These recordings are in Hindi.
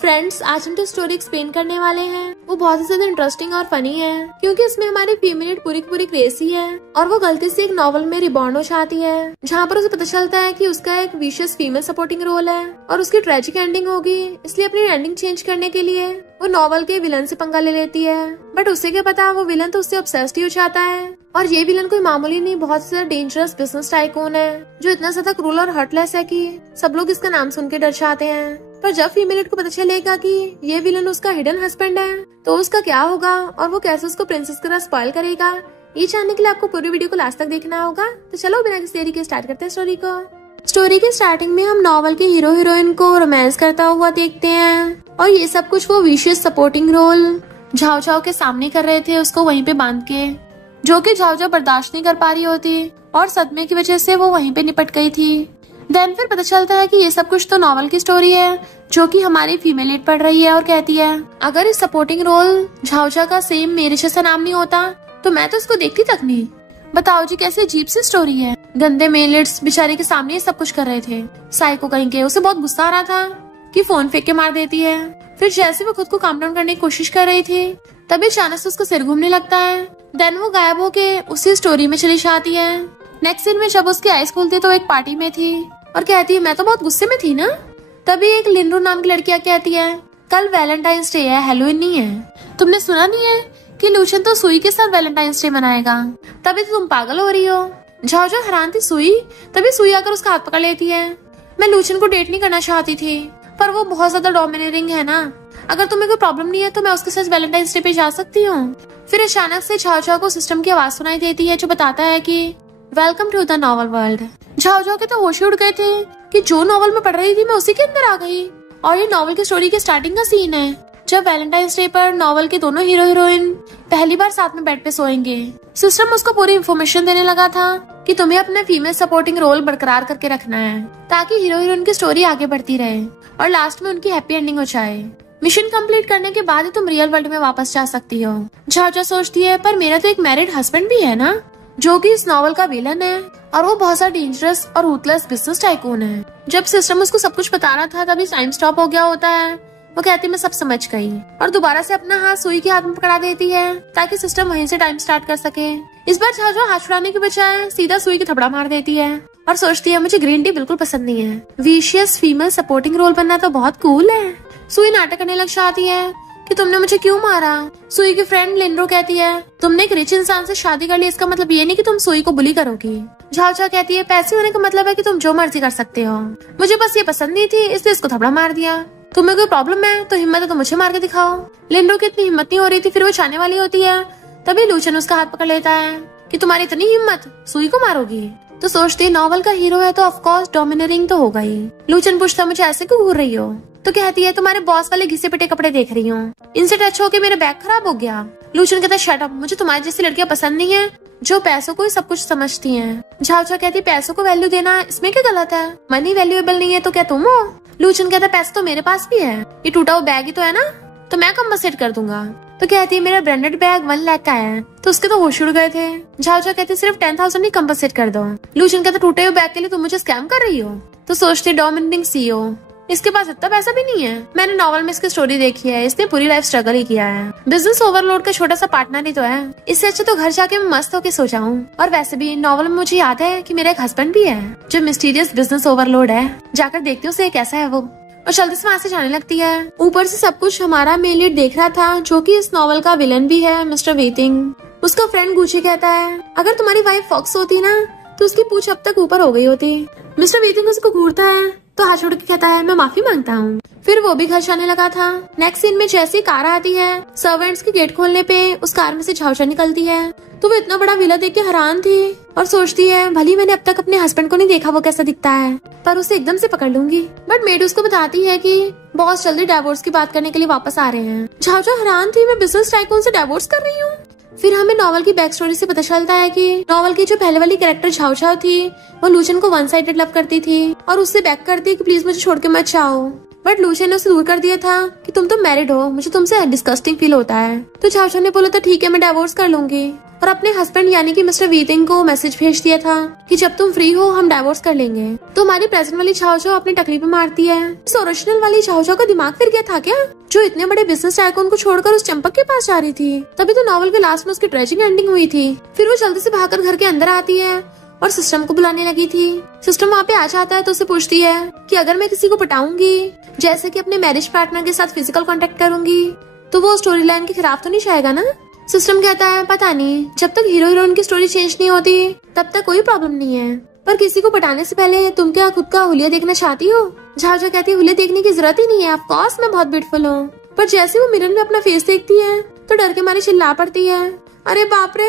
फ्रेंड्स, आज हम जो स्टोरी एक्सप्लेन करने वाले हैं वो बहुत ही ज्यादा इंटरेस्टिंग और फनी है, क्योंकि इसमें हमारी फीमेल पूरी की पूरी क्रेजी है और वो गलती से एक नॉवल में रिबॉर्न हो जाती है, जहाँ पर उसे पता चलता है कि उसका एक विशियस फीमेल सपोर्टिंग रोल है और उसकी ट्रेजिक एंडिंग होगी। इसलिए अपनी एंडिंग चेंज करने के लिए वो नॉवल के विलन से पंगा ले लेती है। बट उसे क्या पता, वो विलन तो उससे ऑब्सेस्ड ही हो जाता है और ये विलन कोई मामूली नहीं, बहुत ज्यादा डेंजरस बिजनेस टाइकून है जो इतना ज्यादा क्रूल और हर्टलेस है कि सब लोग इसका नाम सुन के डर जाते हैं। पर जब फीमेल को पता चलेगा कि ये विलन उसका हिडन हस्बैंड है तो उसका क्या होगा और वो कैसे उसको प्रिंसेस की तरह स्पॉइल करेगा, ये जानने के लिए आपको पूरी वीडियो को लास्ट तक देखना होगा। तो चलो बिना किसी देरी के स्टार्ट करते हैं स्टोरी को। स्टोरी के स्टार्टिंग में हम नॉवल के हीरो हीरोइन को रोमांस करता हुआ देखते हैं और ये सब कुछ वो vicious supporting role Zhao Zhao के सामने कर रहे थे, उसको वहीं पे बांध के, जो कि झाओ झाओ बर्दाश्त नहीं कर पा रही होती और सदमे की वजह से वो वहीं पे निपट गई थी। देन फिर पता चलता है कि ये सब कुछ तो नॉवल की स्टोरी है जो कि हमारी फीमेल लीड पढ़ रही है और कहती है अगर इस सपोर्टिंग रोल झाओ झाओ का सेम मेरे जैसा नाम नहीं होता तो मैं तो इसको देखती तक नहीं। बताओ जी कैसी अजीब सी स्टोरी है। गंदे मेल लीड्स बेचारे के सामने ये सब कुछ कर रहे थे। साइको कहीं के, उसे बहुत गुस्सा आ रहा था कि फोन फेंक के मार देती है। फिर जैसे वो खुद को काम डाउन करने की कोशिश कर रही थी तभी अचानक से उसका सिर घूमने लगता है। देन वो गायब होके उसी स्टोरी में चली जाती है। नेक्स्ट सीन में जब उसकी आईज खुलती तो एक पार्टी में थी और कहती है मैं तो बहुत गुस्से में थी ना। तभी एक लिंडू नाम की लड़की कहती है कल वैलेंटाइंस डे है, हैलोवीन नहीं है। तुमने सुना नहीं है कि लूशन तो सुई के साथ वैलेंटाइंस डे मनाएगा, तभी तो तुम पागल हो रही हो। झाओ झाओ हैरान थी सुई, तभी सुई आकर उसका हाथ पकड़ लेती है। मैं लूशन को डेट नहीं करना चाहती थी पर वो बहुत ज्यादा डोमिनेटिंग है ना, अगर तुम्हें कोई प्रॉब्लम नहीं है तो मैं उसके साथ वैलेंटाइंस डे पे जा सकती हूँ। फिर अचानक से झाओ झाओ को सिस्टम की आवाज सुनाई देती है जो बताता है कि welcome to the novel world. Zhao Zhao के तो होश उड़ गए थे कि जो नॉवल में पढ़ रही थी मैं उसी के अंदर आ गई। और ये नॉवल की स्टोरी के स्टार्टिंग का सीन है जब वैलेंटाइंस डे पर नॉवल के दोनों हीरो हीरोइन पहली बार साथ में बेड पे सोएंगे। सिस्टम उसको पूरी इन्फॉर्मेशन देने लगा था कि तुम्हें अपना फीमेल सपोर्टिंग रोल बरकरार करके रखना है ताकि हीरो हीरोइन की स्टोरी आगे बढ़ती रहे और लास्ट में उनकी हैप्पी एंडिंग हो जाए। मिशन कंप्लीट करने के बाद ही तुम रियल वर्ल्ड में वापस जा सकती हो। झाओ झाओ सोचती है पर मेरा तो एक मैरिड हस्बैंड भी है ना, जो कि इस नॉवल का विलन है और वो बहुत सा डेंजरस और रूथलेस बिजनेस टाइकून है। जब सिस्टम उसको सब कुछ बता रहा था तभी टाइम स्टॉप हो गया होता है। वो कहती मैं सब समझ गई और दोबारा से अपना हाथ सुई के हाथ में पकड़ा देती है ताकि सिस्टम वहीं से टाइम स्टार्ट कर सके। इस बार झाओ झाओ हाथ छुड़ाने के बजाय सीधा सुई के थपड़ा मार देती है और सोचती है मुझे ग्रीन टी बिल्कुल पसंद नहीं है। विशियस फीमेल सपोर्टिंग रोल बनना तो बहुत कूल है। सुई नाटक करने लग जाती है कि तुमने मुझे क्यों मारा। सुई की फ्रेंड लिंड्रो कहती है तुमने एक रिच इंसान से शादी कर ली, इसका मतलब ये नहीं कि तुम सुई को बुली करोगी। झाओ झाओ कहती है पैसे होने का मतलब है कि तुम जो मर्जी कर सकते हो, मुझे बस ये पसंद नहीं थी इसलिए इसको थपड़ा मार दिया। तुम्हें कोई प्रॉब्लम है तो हिम्मत है तो मुझे मार के दिखाओ। लिंड्रो की इतनी हिम्मत नहीं हो रही थी, फिर वो जाने वाली होती है तभी लूशन उसका हाथ पकड़ लेता है कि तुम्हारी इतनी हिम्मत, सुई को मारोगी। तो सोचती नॉवल का हीरो है तो ऑफकोर्स डोमिनेटिंग तो होगा ही। लूशन पूछता मुझे ऐसे क्यों घूर रही हो, तो कहती है तुम्हारे बॉस वाले घिसे पिटे कपड़े देख रही हूँ, इनसे टच होके मेरा बैग खराब हो गया। लूशन कहता शट अप, मुझे तुम्हारी जैसी लड़कियां पसंद नहीं है जो पैसों को ही सब कुछ समझती हैं। झाओ झाओ कहती पैसों को वैल्यू देना इसमें क्या गलत है, मनी वैल्यूएबल नहीं है तो क्या तुम हो। लूशन कहता पैसे तो मेरे पास भी है, ये टूटा हुआ बैग ही तो है ना, तो मैं कम्पनसेट कर दूंगा। तो कहती है मेरा ब्रांडेड बैग 1 लाख का है, तो उसके तो होश उड़ गए थे। झाओ झाओ कहती सिर्फ 10,000 ही कम्पनसेट कर दो। लूशन कहता टूटे हुए बैग के लिए तुम मुझे स्कैम कर रही हो। तो सोचती डोमिनेटिंग सीईओ, इसके पास इतना पैसा भी नहीं है। मैंने नॉवल में इसकी स्टोरी देखी है, इसने पूरी लाइफ स्ट्रगल ही किया है, बिजनेस ओवरलोड का छोटा सा पार्टनर ही तो है, इससे अच्छा तो घर जाके मैं मस्त होके सो जाऊं। और वैसे भी नॉवल में मुझे याद है कि मेरा एक हस्बैंड भी है जो मिस्टीरियस बिजनेस ओवरलोड है, जाकर देखती हूँ उसे कैसा है वो। और जल्दी से वहाँ से जाने लगती है। ऊपर से सब कुछ हमारा मेल लीड देख रहा था जो कि इस नॉवल का विलन भी है, मिस्टर वेटिंग। उसका फ्रेंड गुची कहता है अगर तुम्हारी वाइफ फॉक्स होती ना तो उसकी पूंछ अब तक ऊपर हो गई होती। मिस्टर वेटिंग उसको घूरता है तो हाथ छोड़ के कहता है मैं माफी मांगता हूँ। फिर वो भी घर जाने लगा था। नेक्स्ट सीन में जैसी कार आती है, सर्वेंट्स की गेट खोलने पे उस कार में से झाओ झाओ निकलती है तो वो इतना बड़ा विला देख के हैरान थी और सोचती है भली मैंने अब तक अपने हस्बैंड को नहीं देखा वो कैसा दिखता है, पर उसे एकदम से पकड़ लूंगी। बट मेड उसको बताती है कि बॉस जल्दी डिवोर्स की बात करने के लिए वापस आ रहे हैं। झाओ झाओ हैरान थी मैं बिजनेस टाइकून से डिवोर्स कर रही हूँ। फिर हमें नॉवल की बैक स्टोरी से पता चलता है कि नॉवल की जो पहले वाली कैरेक्टर झाओ झाओ थी वो लूशन को 1 साइडेड लव करती थी और उससे बैक करती कि प्लीज मुझे छोड़ के मत जाओ। बट लूशन ने उसे दूर कर दिया था कि तुम तो मैरिड हो, मुझे तुमसे डिस्गस्टिंग फील होता है। तो झाओ झाओ ने बोला था ठीक है मैं डिवोर्स कर लूंगी। और अपने हस्बैंड यानी कि मिस्टर वीतिंग को मैसेज भेज दिया था कि जब तुम फ्री हो हम डाइवोर्स कर लेंगे। तो हमारी प्रेजेंट वाली छाओ छाओ अपनी टकली पे मारती है। इस ओरिजिनल वाली छाओ छाओ का दिमाग फिर गया था क्या, जो इतने बड़े बिजनेस टाइकून को छोड़कर उस चंपक के पास जा रही थी। तभी तो नॉवल के लास्ट में उसकी ट्रेजिक एंडिंग हुई थी। फिर वो जल्दी से भागकर घर के अंदर आती है और सिस्टम को बुलाने लगी थी। सिस्टम वहाँ पे आ जाता है तो उसे पूछती है कि अगर मैं किसी को पटाऊंगी, जैसे कि अपने मैरिज पार्टनर के साथ फिजिकल कांटेक्ट करूंगी, तो वो स्टोरी लाइन के खिलाफ तो नहीं जाएगा ना। सिस्टम कहता है पता नहीं, जब तक हीरो हीरोइन की स्टोरी चेंज नहीं होती तब तक कोई प्रॉब्लम नहीं है, पर किसी को पटाने से पहले तुम क्या खुद का हुलिया देखना चाहती हो। झाओ झाओ कहती है हुलिया देखने की जरूरत ही नहीं है, ऑफ कोर्स मैं बहुत ब्यूटीफुल हूँ। पर जैसे वो मिरर में अपना फेस देखती है तो डर के मारे चिल्ला पड़ती है, अरे बाप रे,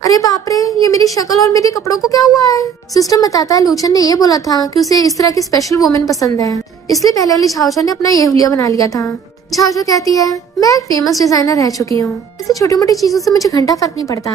अरे बाप रे, ये मेरी शक्ल और मेरे कपड़ों को क्या हुआ है। सिस्टम बताता है लूचन ने ये बोला था कि उसे इस तरह की स्पेशल वुमेन पसंद है, इसलिए पहले वाली झाओ झाओ ने अपना ये हुलिया बना लिया था। झाओ झाओ कहती है मैं एक फेमस डिजाइनर रह चुकी हूँ, ऐसी छोटी मोटी चीजों से मुझे घंटा फर्क नहीं पड़ता,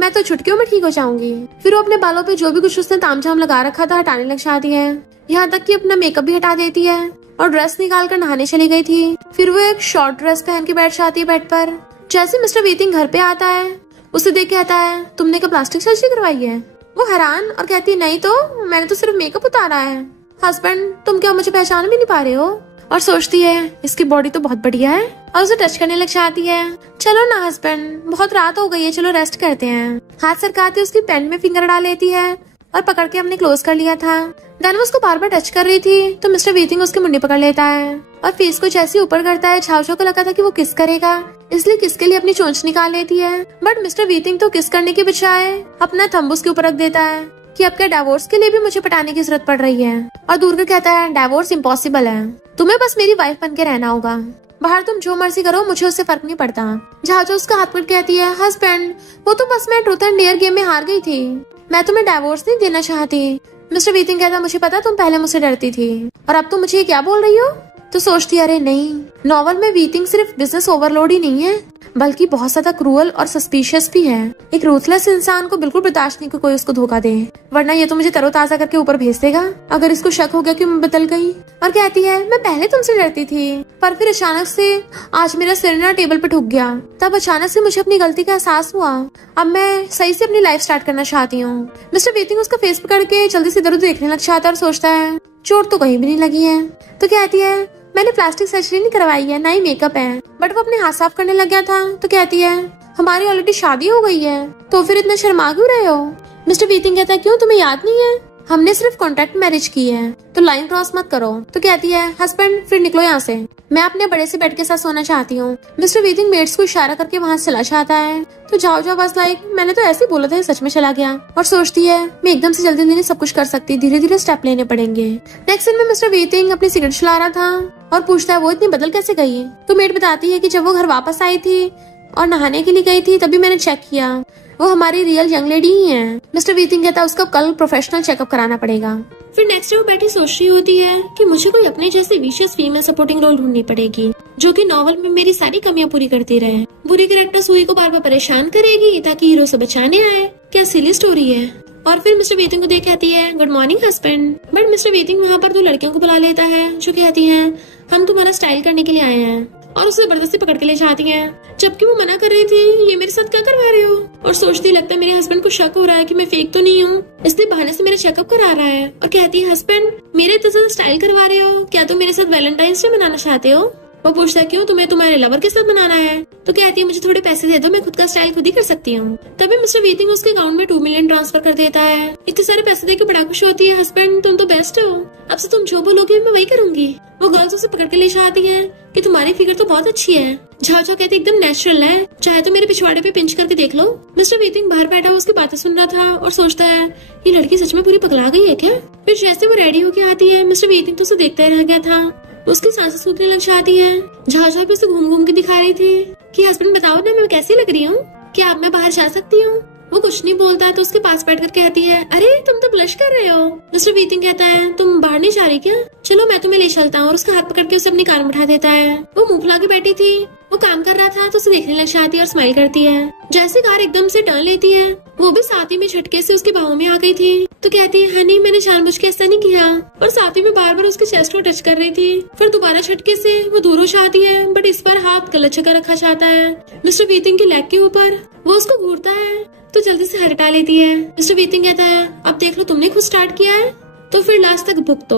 मैं तो चुटकियों में ठीक हो जाऊंगी। फिर वो अपने बालों पे जो भी कुछ उसने तामझाम लगा रखा था हटाने लग जाती है, यहाँ तक कि अपना मेकअप भी हटा देती है और ड्रेस निकाल कर नहाने चली गई थी। फिर वो एक शॉर्ट ड्रेस पहन के बैठ जाती है बेड पर। जैसे मिस्टर वीतिंग घर पे आता है उसे देख कहता है तुमने क्या प्लास्टिक सर्जरी करवाई है। वो हैरान और कहती है नहीं तो मैंने तो सिर्फ मेकअप उतारा है। हस्बैंड तुम क्या मुझे पहचान भी नहीं पा रहे हो। और सोचती है इसकी बॉडी तो बहुत बढ़िया है और उसे टच करने लग जाती है। चलो ना हस्बैंड, बहुत रात हो गई है, चलो रेस्ट करते हैं। हाथ सरकाते उसकी पेन में फिंगर डाल लेती है और पकड़ के हमने क्लोज कर लिया था। देन वो उसको बार बार टच कर रही थी तो मिस्टर वीतिंग उसकी मुंडी पकड़ लेता है और फेस को जैसे ऊपर करता है। झाओ झाओ को लगा था कि वो किस करेगा, इसलिए किस के लिए अपनी चोंच निकाल लेती है, बट मिस्टर वीतिंग तो किस करने के बजाय अपना थंब उसके ऊपर रख देता है कि अब क्या डाइवोर्स के लिए भी मुझे पटाने की जरूरत पड़ रही है। और दूर कर कहता है डाइवोर्स इम्पॉसिबल है, तुम्हें बस मेरी वाइफ बन के रहना होगा, बाहर तुम जो मर्जी करो मुझे उससे फर्क नहीं पड़ता। झाओ झाओ उसका हाथ पकड़ कहती है हस्बैंड वो तो बस मैं ट्रूथ एंड डेयर गेम में हार गई थी, मैं तुम्हें डाइवोर्स नहीं देना चाहती। मिस्टर वीतिंग कहता मुझे पता तुम पहले मुझसे डरती थी और अब तुम मुझे क्या बोल रही हो। तो सोचती अरे नहीं, नॉवल में वीतिंग सिर्फ बिजनेस ओवरलोड ही नहीं है बल्कि बहुत ज्यादा क्रूअल और सस्पिशियस भी है। एक रूथलेस इंसान को बिल्कुल बर्दाश्त नहीं कि कोई उसको धोखा दे, वरना ये तो मुझे तरोताजा करके ऊपर भेज देगा अगर इसको शक हो गया कि मैं बदल गई। और कहती है मैं पहले तुमसे डरती थी पर फिर अचानक से आज मेरा सिर ना टेबल पे ठुक गया, तब अचानक से मुझे अपनी गलती का एहसास हुआ, अब मैं सही से अपनी लाइफ स्टार्ट करना चाहती हूँ। मिस्टर वीतिंग उसका फेस पकड़ के जल्दी से इधर उधर देखने लग जाता है और सोचता है चोट तो कहीं भी नहीं लगी है। तो कहती है मैंने प्लास्टिक सर्जरी नहीं करवाई है, ना ही मेकअप है, बट वो अपने हाथ साफ करने लग गया था। तो कहती है हमारी ऑलरेडी शादी हो गई है, तो फिर इतना शर्मा क्यों रहे हो। मिस्टर वीतिंग कहता है क्यों तुम्हें याद नहीं है, हमने सिर्फ कॉन्ट्रैक्ट मैरिज की है तो लाइन क्रॉस मत करो। तो कहती है हस्बैंड फिर निकलो यहाँ से, मैं अपने बड़े से बेड के साथ सोना चाहती हूँ। मिस्टर वीतिंग मेट्स को इशारा करके वहाँ चला जाता है। तो झाओ झाओ बस लाइक मैंने तो ऐसे ही बोला था, सच में चला गया। और सोचती है मैं एकदम से जल्दी नहीं सब कुछ कर सकती, धीरे धीरे स्टेप लेने पड़ेंगे। नेक्स्ट सीन में मिस्टर वीतिंग अपनी सिगरेट चला रहा था और पूछता है वो इतनी बदल कैसे गई। तो मेट बताती है कि जब वो घर वापस आई थी और नहाने के लिए गई थी तभी मैंने चेक किया, वो हमारी रियल यंग लेडी ही है। मिस्टर वीतिंग कहता है उसका कल प्रोफेशनल चेकअप कराना पड़ेगा। फिर नेक्स्ट डे वो बैठी सोच रही होती है कि मुझे कोई अपने जैसे विशियस फीमेल सपोर्टिंग रोल ढूंढनी पड़ेगी जो कि नॉवल में मेरी सारी कमियां पूरी करती रहे। बुरी कैरेक्टर सुई को बार बार परेशान करेगी ताकि हीरो से बचाने आए। क्या सिली स्टोरी है। और फिर मिस्टर वीतिंग को देख कहती है good morning husband, but mister वीतिंग वहाँ पर 2 लड़कियों को बुला लेता है जो कहती है हम तुम्हारा स्टाइल करने के लिए आए हैं और उसे जबरदस्ती पकड़ के ले जाती हैं, जबकि वो मना कर रही थी ये मेरे साथ क्या करवा रहे हो। और सोचती लगता है मेरे हस्बैंड को शक हो रहा है कि मैं फेक तो नहीं हूँ, इसलिए बहाने से मेरा चेकअप करा रहा है। और कहती है हस्बैंड मेरे तो ज्यादा स्टाइल करवा रहे हो, क्या तुम मेरे साथ वैलेंटाइंस डे मनाना चाहते हो। वो पूछता है क्यों, तुम्हें तुम्हारे लवर के साथ बनाना है। तो कहती है मुझे थोड़े पैसे दे दो, मैं खुद का स्टाइल खुद ही कर सकती हूँ। तभी मिस्टर वीतिंग उसके अकाउंट में 2 मिलियन ट्रांसफर कर देता है। इतने सारे पैसे देकर बड़ा खुश होती है, हस्बैंड तुम तो बेस्ट हो, अब से तुम जो बोलोगे मैं वही करूंगी। वो गर्ल्स उसे पकड़ के ले जाती है कि तुम्हारी फिगर तो बहुत अच्छी है। झाओ झाओ कहते एकदम नेचुरल है, चाहे तो मेरे पिछवाड़े पे पिंच करके देख लो। मिस्टर वीतिंग बाहर बैठा उसकी बातें सुन रहा था और सोचता है ये लड़की सच में पूरी पगला गई है क्या। फिर जैसे वो रेडी होके आती है मिस्टर वीतिंग तो उसे देखता ही रह गया था, उसकी सांसें सूखने लग जाती है। झाओ झाओ भी उसे घूम घूम के दिखा रही थी कि हस्बैंड बताओ ना मैं कैसी लग रही हूँ, क्या अब मैं बाहर जा सकती हूँ। वो कुछ नहीं बोलता है तो उसके पास बैठ कर कहती है अरे तुम तो ब्लश कर रहे हो। मिस्टर वीतिंग कहता है तुम बाहर नहीं जा रही क्या, चलो मैं तुम्हें ले चलता हूँ। और उसका हाथ पकड़ के उसे अपनी कार में बैठा देता है। वो मुंह फुला के बैठी थी, वो काम कर रहा था तो उसे देखने लग जाती है और स्माइल करती है। जैसे कार एकदम से टर्न लेती है वो भी साथ ही में झटके से उसके बाहों में आ गई थी। तो कहती है हनी मैंने जानबूझ के ऐसा नहीं किया, और साथ ही में बार बार उसके चेस्ट को टच कर रही थी। फिर दोबारा झटके से वो दूर हो जाती है, बट इस बार हाथ गलत जगह रखा जाता है मिस्टर वीतिंग के लेग के ऊपर। वो उसको घूरता है तो जल्दी से हटा लेती है। मिस्टर वीतिंग कहता है अब देख लो तुमने खुद स्टार्ट किया है तो फिर लास्ट तक भुगतो,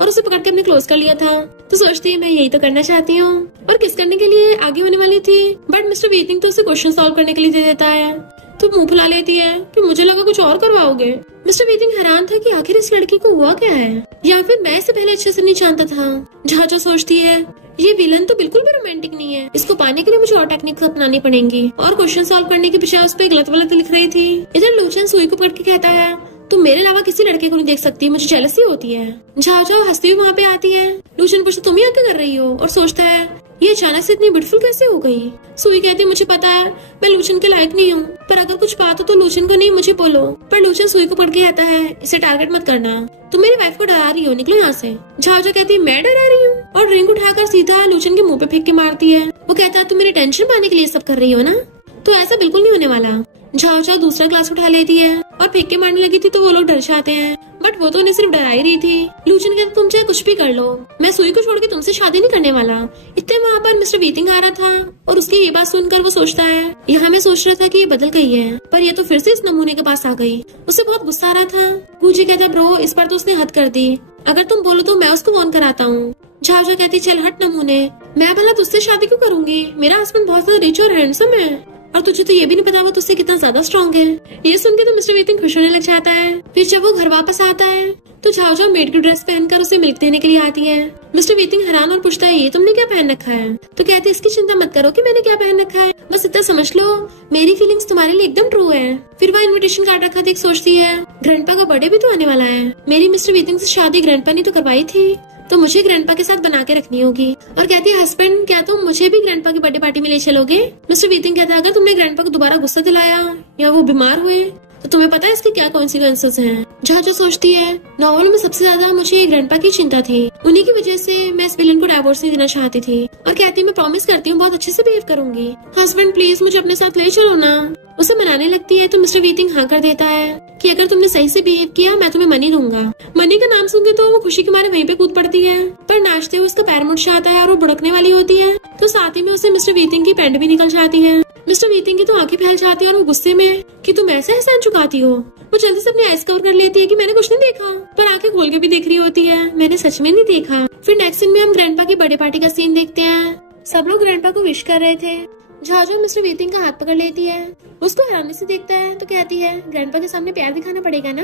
और उसे पकड़ के अपने क्लोज कर लिया था। तो सोचती है मैं यही तो करना चाहती हूँ, और किस करने के लिए आगे होने वाली थी, बट मिस्टर वीतिंग तो उसे क्वेश्चन सॉल्व करने के लिए दे देता है। तो मुंह फुला लेती है कि मुझे लगा कुछ और करवाओगे। मिस्टर वीतिंग हैरान था कि आखिर इस लड़की को हुआ क्या है, या फिर मैं इसे पहले अच्छे से नहीं जानता था। जहाँ सोचती है ये विलन तो बिल्कुल भी रोमांटिक नहीं है, इसको पाने के लिए मुझे और टेक्निक्स अपनानी पड़ेंगी, और क्वेश्चन सॉल्व करने के बजाय उस पर गलत गलत लिख रही थी। इधर लूचन सुई को पकड़ के कहता है तुम मेरे अलावा किसी लड़के को नहीं देख सकती, मुझे जेलसी होती है। झाओ हंसती हुई वहाँ पे आती है। लूचन पूछता तुम यहाँ क्या कर रही हो, और सोचता है ये अचानक से इतनी ब्यूटीफुल कैसे हो गई। सुई कहती है मुझे पता है मैं लूचन के लायक नहीं हूँ, पर अगर कुछ बात हो तो लूचन को नहीं मुझे बोलो। पर लूचन सुई को पकड़ के कहता है इसे टारगेट मत करना, तुम मेरी वाइफ को डरा रही हो, निकलो यहाँ से। झाओ कहती है मैं डरा रही हूँ, और रिंग उठाकर सीधा लूचन के मुंह पे फेंक के मारती है। वो कहता है तुम मेरी टेंशन पाने के लिए सब कर रही हो ना, तो ऐसा बिल्कुल नहीं होने वाला। झाओ दूसरा ग्लास उठा लेती है और फेंक के मारने लगी थी, तो वो लोग डर जाते हैं, बट वो तो उन्हें सिर्फ डरा ही रही थी। लूचन कहता तुम चाहे कुछ भी कर लो, मैं सुई को छोड़ के तुमसे शादी नहीं करने वाला। इतने वहाँ पर मिस्टर वीतिंग आ रहा था, और उसकी ये बात सुनकर वो सोचता है यहाँ मैं सोच रहा था कि ये बदल गई है, पर ये तो फिर से इस नमूने के पास आ गई। उसे बहुत गुस्सा आ रहा था। गुजी कहता ब्रो इस बार तो उसने हद कर दी, अगर तुम बोलो तो मैं उसको फोन कराता हूँ। झाओ कहती चल हट नमूने, मैं भला तुझसे शादी क्यों करूंगी, मेरा हस्बैंड बहुत ज्यादा रिच और हैंडसम है, और तुझे तो ये भी नहीं पता वो तुझसे कितना ज्यादा स्ट्रॉन्ग है। ये सुन के तो मिस्टर वीतिंग खुश होने लग जाता है। फिर जब वो घर वापस आता है तो झाओ मेड की ड्रेस पहनकर उसे मिल्क देने के लिए आती है। मिस्टर वीतिंग हैरान और पूछता है ये तुमने क्या पहन रखा है। तो कहती है इसकी चिंता मत करो कि मैंने क्या पहन रखा है, बस इतना समझ लो मेरी फीलिंग्स तुम्हारे लिए एकदम ट्रू है। फिर वह इन्विटेशन कार्ड रखा देख सोचती है ग्रैंडपा का बर्थडे भी तो आने वाला है, मेरी मिस्टर वीतिंग से शादी ग्रैंडपा ने तो करवाई थी, तो मुझे ग्रैंडपा के साथ बना के रखनी होगी। और कहती है हस्बैंड क्या तुम मुझे भी ग्रैंडपा की बर्थडे पार्टी में ले चलोगे। मिस्टर वीतिंग कहता है अगर तुमने ग्रैंडपा को दोबारा गुस्सा दिलाया या वो बीमार हुए तो तुम्हें पता है इसके क्या कॉन्सिक्वेंसेस हैं। जहाँ सोचती है नॉवल में सबसे ज्यादा मुझे ग्रैंडपा की चिंता थी, उन्हीं की वजह से मैं इस विलन को डाइवोर्स नहीं देना चाहती थी। और कहती है मैं प्रॉमिस करती हूँ बहुत अच्छे से बिहेव करूंगी, हस्बैंड प्लीज मुझे अपने साथ ले चलो ना। उसे मनाने लगती है तो मिस्टर वीतिंग हाँ कर देता है कि अगर तुमने सही से बिहेव किया मैं तुम्हें मनी दूंगा। मनी का नाम सुनकर तो वो खुशी के मारे वहीं पे कूद पड़ती है, पर नाचते हुए उसका पैर मुड़ जाता है और वो भुड़कने वाली होती है, तो साथ ही में उसे मिस्टर वीतिंग की पैंट भी निकल जाती है। मिस्टर वीतिंग की तो आंखें फैल जाती है और वो गुस्से में कि तुम ऐसा एहसान चुकाती हो। वो जल्दी से अपनी आइस कवर कर लेती है कि मैंने कुछ नहीं देखा, पर आंखें खोल के भी देख रही होती है मैंने सच में नहीं देखा। फिर नेक्स्ट सीन में हम ग्रैंडपा की बर्थडे पार्टी का सीन देखते हैं। सब लोग ग्रैंडपा को विश कर रहे थे। झाओ मिस्टर वीतिंग का हाथ पकड़ लेती है, उसको हैरानी से देखता है तो कहती है ग्रैंडपा के सामने प्यार दिखाना पड़ेगा ना।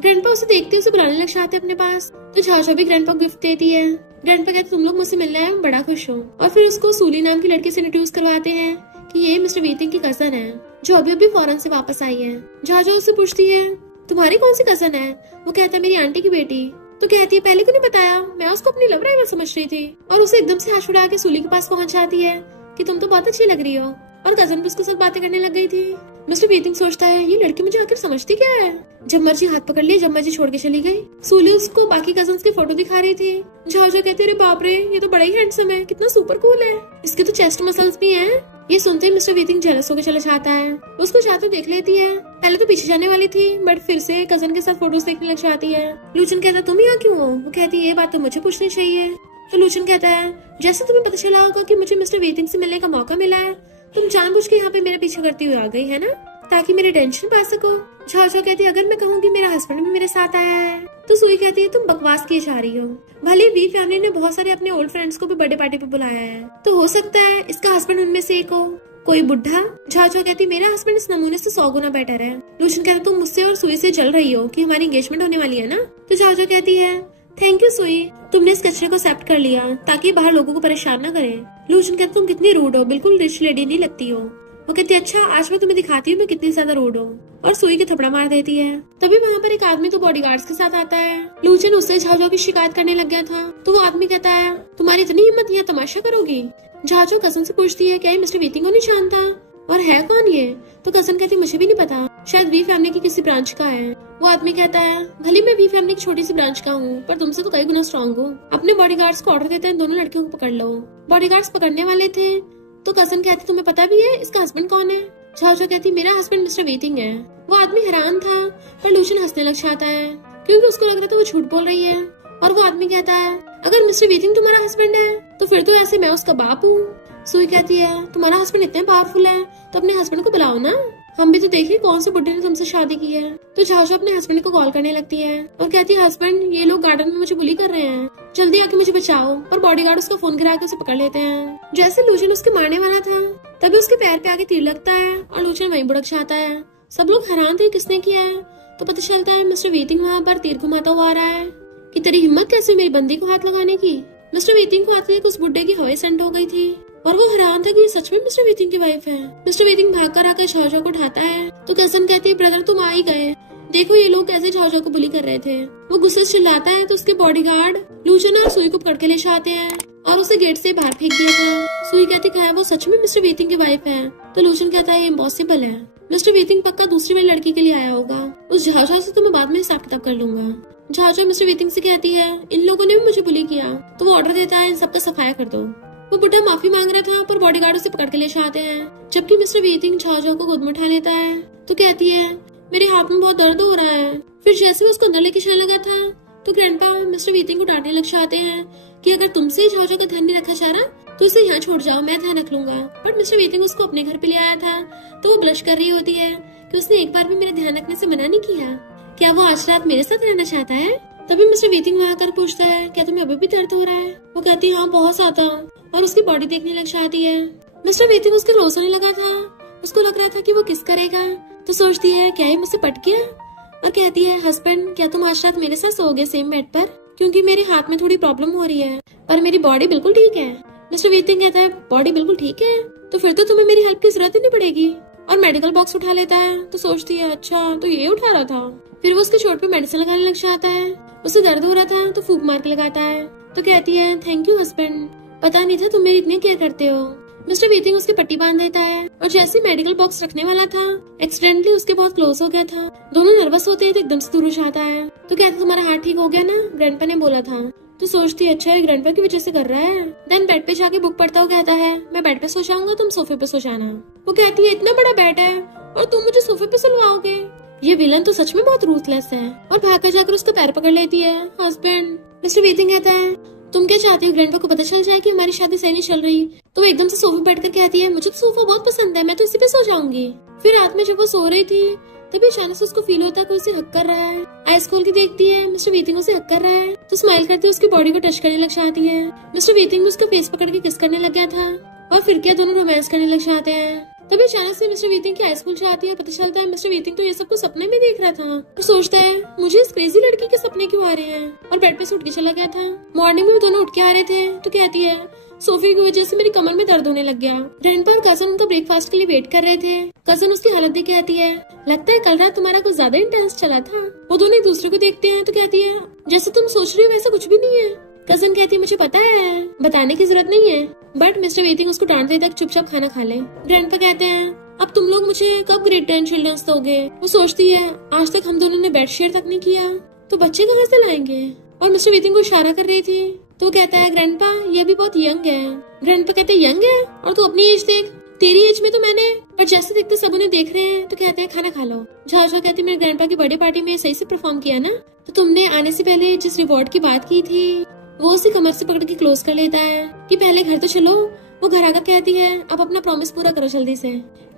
ग्रैंडपा उसे देखते उसे बुलाने लग जाते अपने पास, तो झाओ भी ग्रैंडपा को गिफ्ट देती है। ग्रैंडपा कहते तुम लोग मुझसे मिलने आए मैं बड़ा खुश हूँ, और फिर उसको सूली नाम की लड़की से इंट्रोड्यूस करवाते हैं कि ये मिस्टर वीतिंग की कजन है जो अभी फॉरेन से वापस आई है। झाओ उससे पूछती है तुम्हारी कौन सी कजन है। वो कहता है मेरी आंटी की बेटी। तो कहती है पहले क्यों नहीं बताया, मैं उसको अपनी लव राइवल समझ रही थी। और उसे एकदम से हाथ छुड़ा के सूली के पास पहुंच जाती है कि तुम तो बहुत अच्छी लग रही हो, और कजन भी उसके साथ बातें करने लग गई थी। मिस्टर वीतिंग सोचता है ये लड़की मुझे आखिर समझती क्या है, जब मर्जी हाथ पकड़ लिया जब मर्जी छोड़ के चली गई। सूली उसको बाकी कजन्स की फोटो दिखा रही थी। झाओ कहती अरे बाप रे ये तो बड़ा ही हैंडसम है, कितना सुपर कूल है, इसके तो चेस्ट मसल्स भी हैं। ये सुनते ही मिस्टर वीतिंग जेलस होकर चला जाता है। उसको जाते देख लेती है, पहले तो पीछे जाने वाली थी बट फिर से कजन के साथ फोटोज देखने लग जाती है। लूचन कहता तुम यहाँ क्यों हो। वो कहती है ये बात तो मुझे पूछनी चाहिए। तो लूचन कहता है जैसे तुम्हें पता चला होगा कि मुझे मिस्टर वीतिंग से मिलने का मौका मिला है, तुम जानबूझ के यहाँ पे मेरा पीछे करती हुई आ गई है ना, ताकि मेरी टेंशन पा सको। झाओ कहती है अगर मैं कहूँ कि मेरा हस्बैंड भी मेरे साथ आया है। तो सुई कहती है तुम बकवास किए जा रही हो, भले वी फैमिली ने बहुत सारे अपने ओल्ड फ्रेंड्स को भी बर्थडे पार्टी पे बुलाया है, तो हो सकता है इसका हस्बैंड उनमें से एक हो, कोई बुढ़ा। झाओ कहती मेरा हस्बैंड इस नमूने से 100 गुना बेटर है। लूचन कहता तुम मुझसे और सुई से जल रही हो कि हमारी एंगेजमेंट होने वाली है ना। तो झाओ कहती है थैंक यू सुई, तुमने इस कचरे को एक्सेप्ट कर लिया ताकि बाहर लोगों को परेशान न करे। लूचन कहती तुम कितनी रूड हो, बिल्कुल रिच लेडी नहीं लगती हो। वो कहती अच्छा आज मैं तुम्हें दिखाती हूँ मैं कितनी ज्यादा रूड हूँ, और सुई के थपड़ा मार देती है। तभी वहाँ पर एक आदमी तो बॉडीगार्ड्स के साथ आता है। लूचन उससे झाओ की शिकायत करने लग गया था, तो वो आदमी कहता है तुम्हारी इतनी हिम्मत यहाँ तमाशा करोगी। झाओ कजन से पूछती है क्या ये मिस्टर वीतिंग को नहीं जानता, और है कौन ये। तो कजन कहती मुझे भी नहीं पता, शायद वी फैमिली की किसी ब्रांच का है। वो आदमी कहता है भले मैं वी फैमिली की छोटी सी ब्रांच का हूँ, पर तुमसे तो कई गुना स्ट्रॉन्ग हूँ। अपने बॉडीगार्ड्स को ऑर्डर देते हैं दोनों लड़कियों को पकड़ लो। बॉडीगार्ड्स पकड़ने वाले थे तो कजन कहती तुम्हें पता भी है इसका हस्बैंड कौन है। झाओ कहती मेरा हस्बैंड मिस्टर वेटिंग है। वो आदमी हैरान था पर लूशन हंसने लग जाता है क्योंकि उसको लग रहा था वो झूठ बोल रही है। और वो आदमी कहता है अगर मिस्टर वेटिंग तुम्हारा हस्बैंड है तो फिर तो ऐसे मैं उसका बाप हूँ। सुई कहती है तुम्हारा हस्बैंड इतने पावरफुल है तो अपने हस्बैंड को बुलाओ ना, हम भी तो देखिए कौन से बुड्ढे ने तुमसे शादी की है। तो झाओ अपने हस्बैंड को कॉल करने लगती है और कहती है हस्बैंड ये लोग गार्डन में मुझे बुली कर रहे हैं, जल्दी आके मुझे बचाओ। पर बॉडीगार्ड उसका फोन गिरा के उसे पकड़ लेते हैं। जैसे लूशन उसके मारने वाला था तभी उसके पैर पे आके तीर लगता है और लूशन वहीं बुड़क जाता है। सब लोग हैरान थे किसने किया है, तो पता चलता है मिस्टर वेटिंग वहाँ पर तीर घुमाता हुआ आ रहा है कि तेरी हिम्मत कैसे मेरी बंदी को हाथ लगाने की। मिस्टर वेटिंग को आते ही उस बुड्ढे की हवाई सेंट हो गई थी और वो हैरान था कि ये सच में मिस्टर वेटिंग की वाइफ है। मिस्टर वेटिंग भागकर आकर झाओ को उठाता है तो कजन कहती है ब्रदर तुम आ ही गए, देखो ये लोग कैसे झाओ को बुली कर रहे थे। वो गुस्से से चिल्लाता है तो उसके बॉडीगार्ड लूशन और सुई को पकड़ के ले जाते हैं और उसे गेट से बाहर फेंक दिया था। सुई कहती है वो सच में मिस्टर वेटिंग की वाइफ है। तो लूशन कहता है इम्पॉसिबल है, मिस्टर वेटिंग पक्का दूसरी वाली लड़की के लिए आया होगा, उस झाओ से तो मैं बाद में हिसाब किताब कर लूंगा। झाओ मिस्टर वेटिंग से कहती है इन लोगों ने भी मुझे बुली किया, तो वो ऑर्डर देता है इन सबका सफाया कर दो। वो बुढ़ा माफी मांग रहा था पर बॉडीगार्ड उसे पकड़ के ले जाते हैं। जबकि मिस्टर वेटिंग झाओ को गोद में उठा लेता है तो कहती है मेरे हाथ में बहुत दर्द हो रहा है। फिर जैसे वो उसको अंदर लेके चलने लगा था तो ग्रैंडपा मिस्टर वेटिंग को डांटने लग जाते हैं कि अगर तुमसे झाओ का ध्यान नहीं रखा जा रहा तो इसे यहाँ छोड़ जाओ, मैं ध्यान रख लूंगा। बट मिस्टर वेटिंग उसको अपने घर पे ले आया था तो वो ब्लश कर रही होती है कि उसने एक बार भी मेरे ध्यान रखने से मना नहीं किया, क्या वो आज रात मेरे साथ रहना चाहता है। तभी मिस्टर वेटिंग वहाँ आकर पूछता है क्या तुम्हें अभी भी दर्द हो रहा है। वो कहती है हाँ बहुत ज्यादा, और उसकी बॉडी देखने लग जाती है। मिस्टर वेटिंग उसके क्लोज होने लगा था, उसको लग रहा था कि वो किस करेगा, तो सोचती है क्या ही मुझसे पट गया और कहती है हस्बैंड क्या तुम आज रात मेरे साथ सोओगे सेम बेड पर, क्योंकि मेरे हाथ में थोड़ी प्रॉब्लम हो रही है पर मेरी बॉडी बिल्कुल ठीक है। मिस्टर वेटिंग कहता है बॉडी बिल्कुल ठीक है तो फिर तो तुम्हें मेरी हेल्प की जरूरत ही नहीं पड़ेगी, और मेडिकल बॉक्स उठा लेता है। तो सोचती है अच्छा तो ये उठा रहा था। फिर वो उसके चोट पे मेडिसिन लगाने लग जाता है, उसे दर्द हो रहा था तो फूंक मार के लगाता है। तो कहती है थैंक यू हस्बैंड, पता नहीं था तुम मेरी इतनी केयर करते हो। मिस्टर वेटिंग उसकी पट्टी बांध देता है और जैसे मेडिकल बॉक्स रखने वाला था एक्सीडेंटली उसके बहुत क्लोज हो गया था। दोनों नर्वस होते हैं तो एकदम से दूर हो जाता है। तो कहते तुम्हारा हाथ ठीक हो गया ना, ग्रैंडपा ने बोला था। तो सोचती है अच्छा है ग्रैंडपा की वजह से कर रहा है। देन बेड पे जाके बुक पढ़ता हुआ कहता है मैं बेड पे सो जाऊंगा, तुम सोफे पे सो जाना। वो कहती है इतना बड़ा बेड है और तुम मुझे सोफे पे सुलवाओगे। ये विलन तो सच में बहुत रूथलेस है और भागकर जाकर उसका पैर पकड़ लेती है। हस्बैंड मिस्टर वेटिंग कहता है तुम क्या चाहती हो ग्रैंडपा को पता चल जाए कि हमारी शादी सही नहीं चल रही। तो वो एकदम से सोफे बैठकर कहती है मुझे तो सोफा बहुत पसंद है, मैं तो इसी पे सो जाऊंगी। फिर रात में जब वो सो रही थी तभी अचानक से उसको फील होता है कि उसे हक कर रहा है। आइस खोल के देखती है मिस्टर वेटिंग उसे हक कर रहा है तो स्माइल करती है उसकी बॉडी को टच करने लग जाती है। मिस्टर वेटिंग उसका फेस पकड़ के किस करने लग गया था और फिर क्या दोनों रोमांस करने लग जाते हैं। तभी अचानक से मिस्टर वेटिंग की आइस खुल जाती है। पता चलता है मिस्टर वेटिंग तो ये सब कुछ सपने में देख रहा था। तो सोचता है मुझे इस क्रेजी लड़की के सपने क्यों आ रहे हैं, और बेड पे से उठ के चला गया था। मॉर्निंग में दोनों उठ के आ रहे थे तो कहती है सोफी की वजह से मेरी कमर में दर्द होने लग गया। ग्रैंडपा और कजन उनका ब्रेकफास्ट के लिए वेट कर रहे थे। कजन उसकी हालत देख कहती है लगता है कल रात तुम्हारा कुछ ज्यादा इंटेंस चला था। वो दोनों एक दूसरे को देखते हैं तो कहती है जैसे तुम सोच रही हो वैसा कुछ भी नहीं है। कजन कहती है मुझे पता है, बताने की जरूरत नहीं है। बट मिस्टर वेटिंग उसको डांट देता है चुपचाप खाना खा ले। ग्रैंडपा कहते हैं अब तुम लोग मुझे कब ग्रेट ग्रैंड चिल्ड्रंस दोगे। वो सोचती है आज तक हम दोनों ने बेड शेयर तक नहीं किया तो बच्चे कहाँ से लाएंगे। और मिस्टर वेटिंग को इशारा कर रही थी तो कहता है ग्रैंडपा ये भी बहुत यंग है। ग्रैंडपा कहते हैं यंग है और तू अपनी एज देख, तेरी एज में तो मैंने, पर जैसे देखते सब उन्हें देख रहे हैं तो कहते हैं खाना खा लो। झाओ कहती मेरे ग्रैंडपा की बर्थडे पार्टी में सही से परफॉर्म किया ना, तो तुमने आने से पहले जिस रिवॉर्ड की बात की थी वो उसी कमर से पकड़ के क्लोज कर लेता है कि पहले घर तो चलो। वो घर आकर कहती है अब अपना प्रॉमिस पूरा करो जल्दी से,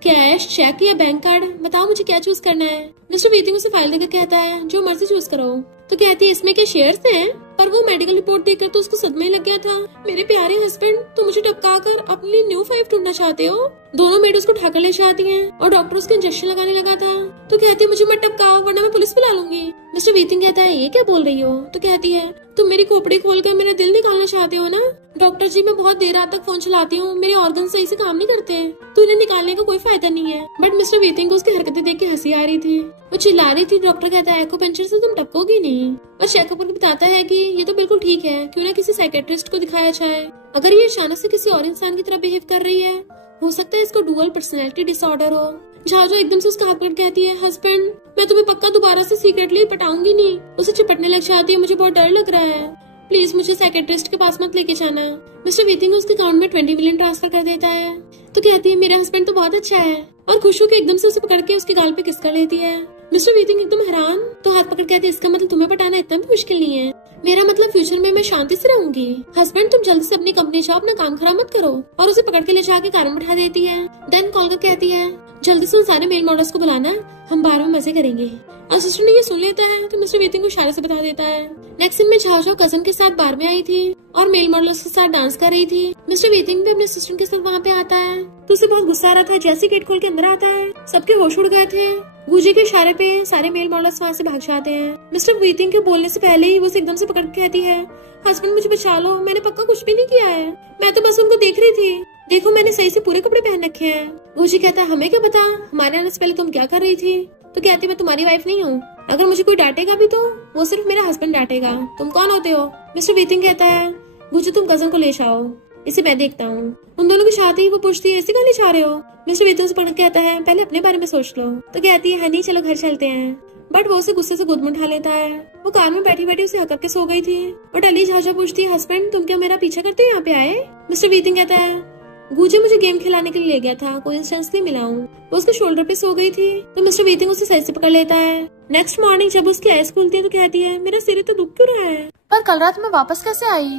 कैश चेक या बैंक कार्ड बताओ मुझे क्या चूज करना है। मिस्टर वेटिंग उसे फाइल देकर कहता है जो मर्जी चूज करो। तो कहती है इसमें क्या शेयर्स हैं, पर वो मेडिकल रिपोर्ट देखकर तो उसको सदमे लग गया था। मेरे प्यारे हस्बैंड तो मुझे टपका कर अपनी न्यू 5 ढूंढना चाहते हो। दोनों मेड उसको उठाकर ले जाती हैं और डॉक्टर उसको इंजेक्शन लगाने लगा था। तो कहती है मुझे मत टपकाओ वरना मैं पुलिस बुला लूंगी। मिस्टर वेटिंग कहता है ये क्या बोल रही हो। तो कहती है तुम मेरी खोपड़ी खोल कर मेरा दिल निकालना चाहते हो ना। डॉक्टर जी मैं बहुत देर रात तक फोन चलाती हूँ, मेरे ऑर्गन सही से काम नहीं करते तो इन्हें निकालने का कोई फायदा नहीं है। बट मिस्टर वेटिंग को उसकी हरकतें देख के हंसी आ रही थी, वो चिल्ला रही थी। डॉक्टर कहता है एक्यूपंक्चर से तुम टपकोगी नहीं, और चेकअप करके बताता है कि ये तो बिल्कुल ठीक है, क्यों ना किसी साइकेट्रिस्ट को दिखाया जाए। अगर ये अचानक से किसी और इंसान की तरह बिहेव कर रही है हो सकता है इसको डुअल पर्सनैलिटी डिसऑर्डर हो। झाओ एकदम से उसका हाथ पकड़ कहती है हस्बैंड मैं तुम्हें पक्का दोबारा से सीक्रेटली पटाऊंगी नहीं। उसे चिपटने लग जाती है मुझे बहुत डर लग रहा है। प्लीज मुझे साइकेट्रिस्ट के पास मत लेके जाना। मिस्टर वीतिंग उसके अकाउंट में 20 मिलियन ट्रांसफर कर देता है। तो कहती है मेरा हस्बैंड तो बहुत अच्छा है, और खुश होकर एकदम से उसे पकड़ के उसके गाल पे किस कर लेती है। मिस्टर वीतिंग एकदम हैरान, तो हाथ पकड़ कहती है इसका मतलब तुम्हें पटाना इतना भी मुश्किल नहीं है। मेरा मतलब फ्यूचर में मैं शांति से रहूंगी। हस्बैंड तुम जल्दी से अपनी कंपनी जाओ, अपना काम खराब मत करो। और उसे पकड़ के ले जाके कार में बैठा देती है। देन कॉल कर कहती है जल्दी से उन सारे मेल मॉडल्स को बुलाना, हम बार में मजे करेंगे। असिस्टेंट ने ये सुन लेता है तो मिस्टर वीतिंग को इशारे से बता देता है। नेक्स्ट सीन में झाओ कजन के साथ बार में आई थी और मेल मॉडल्स के साथ डांस कर रही थी। मिस्टर वीतिंग भी अपने असिस्टेंट के साथ वहाँ पे आता है तो उसे बहुत गुस्सा आ रहा था। जैसे गेट खोल के अंदर आता है सबके होश उड़ गए थे। गुजी के इशारे पे सारे मेल मॉडल्स वहाँ से भाग जाते हैं। मिस्टर वीतिंग के बोलने से पहले ही वो एकदम से पकड़ के कहती है हस्बैंड मुझे बचा लो, मैंने पक्का कुछ भी नहीं किया है, मैं तो बस उनको देख रही थी। देखो मैंने सही से पूरे कपड़े पहन रखे हैं। गुजी कहता है हमें क्या पता, हमारे आने से पहले तुम क्या कर रही थी। तो कहती मैं तुम्हारी वाइफ नहीं हूँ, अगर मुझे कोई डांटेगा भी तो वो सिर्फ मेरा हस्बैंड डांटेगा, तुम कौन होते हो। मिस्टर वीतिंग कहता है गुजी तुम कजन को ले जाओ, इसे मैं देखता हूँ। उन दोनों की शादी वो पूछती है ऐसे कहाँ ले जा रहे हो। मिस्टर वीतिंग से पकड़ कहता है पहले अपने बारे में सोच लो। तो कहती है हनी चलो घर चलते हैं, बट वो उसे गुस्से से गोद में उठा लेता है। वो कार में बैठी बैठी उसे हक के सो गई थी। और डली झाझा पूछती है हस्बैंड तुम क्या मेरा पीछा करते यहाँ पे आए। मिस्टर वीतिंग कहता है गुजी मुझे गेम खिलाने के लिए ले गया था, कोई इंस्टेंस नहीं मिला हूँ। वो उसके शोल्डर पे सो गई थी तो मिस्टर वीतिंग उसे सही से पकड़ लेता है। नेक्स्ट मॉर्निंग जब उसकी आईज खुलती है तो कहती है मेरा सिर तो दुख क्यों रहा है, पर कल रात में वापस कैसे आई।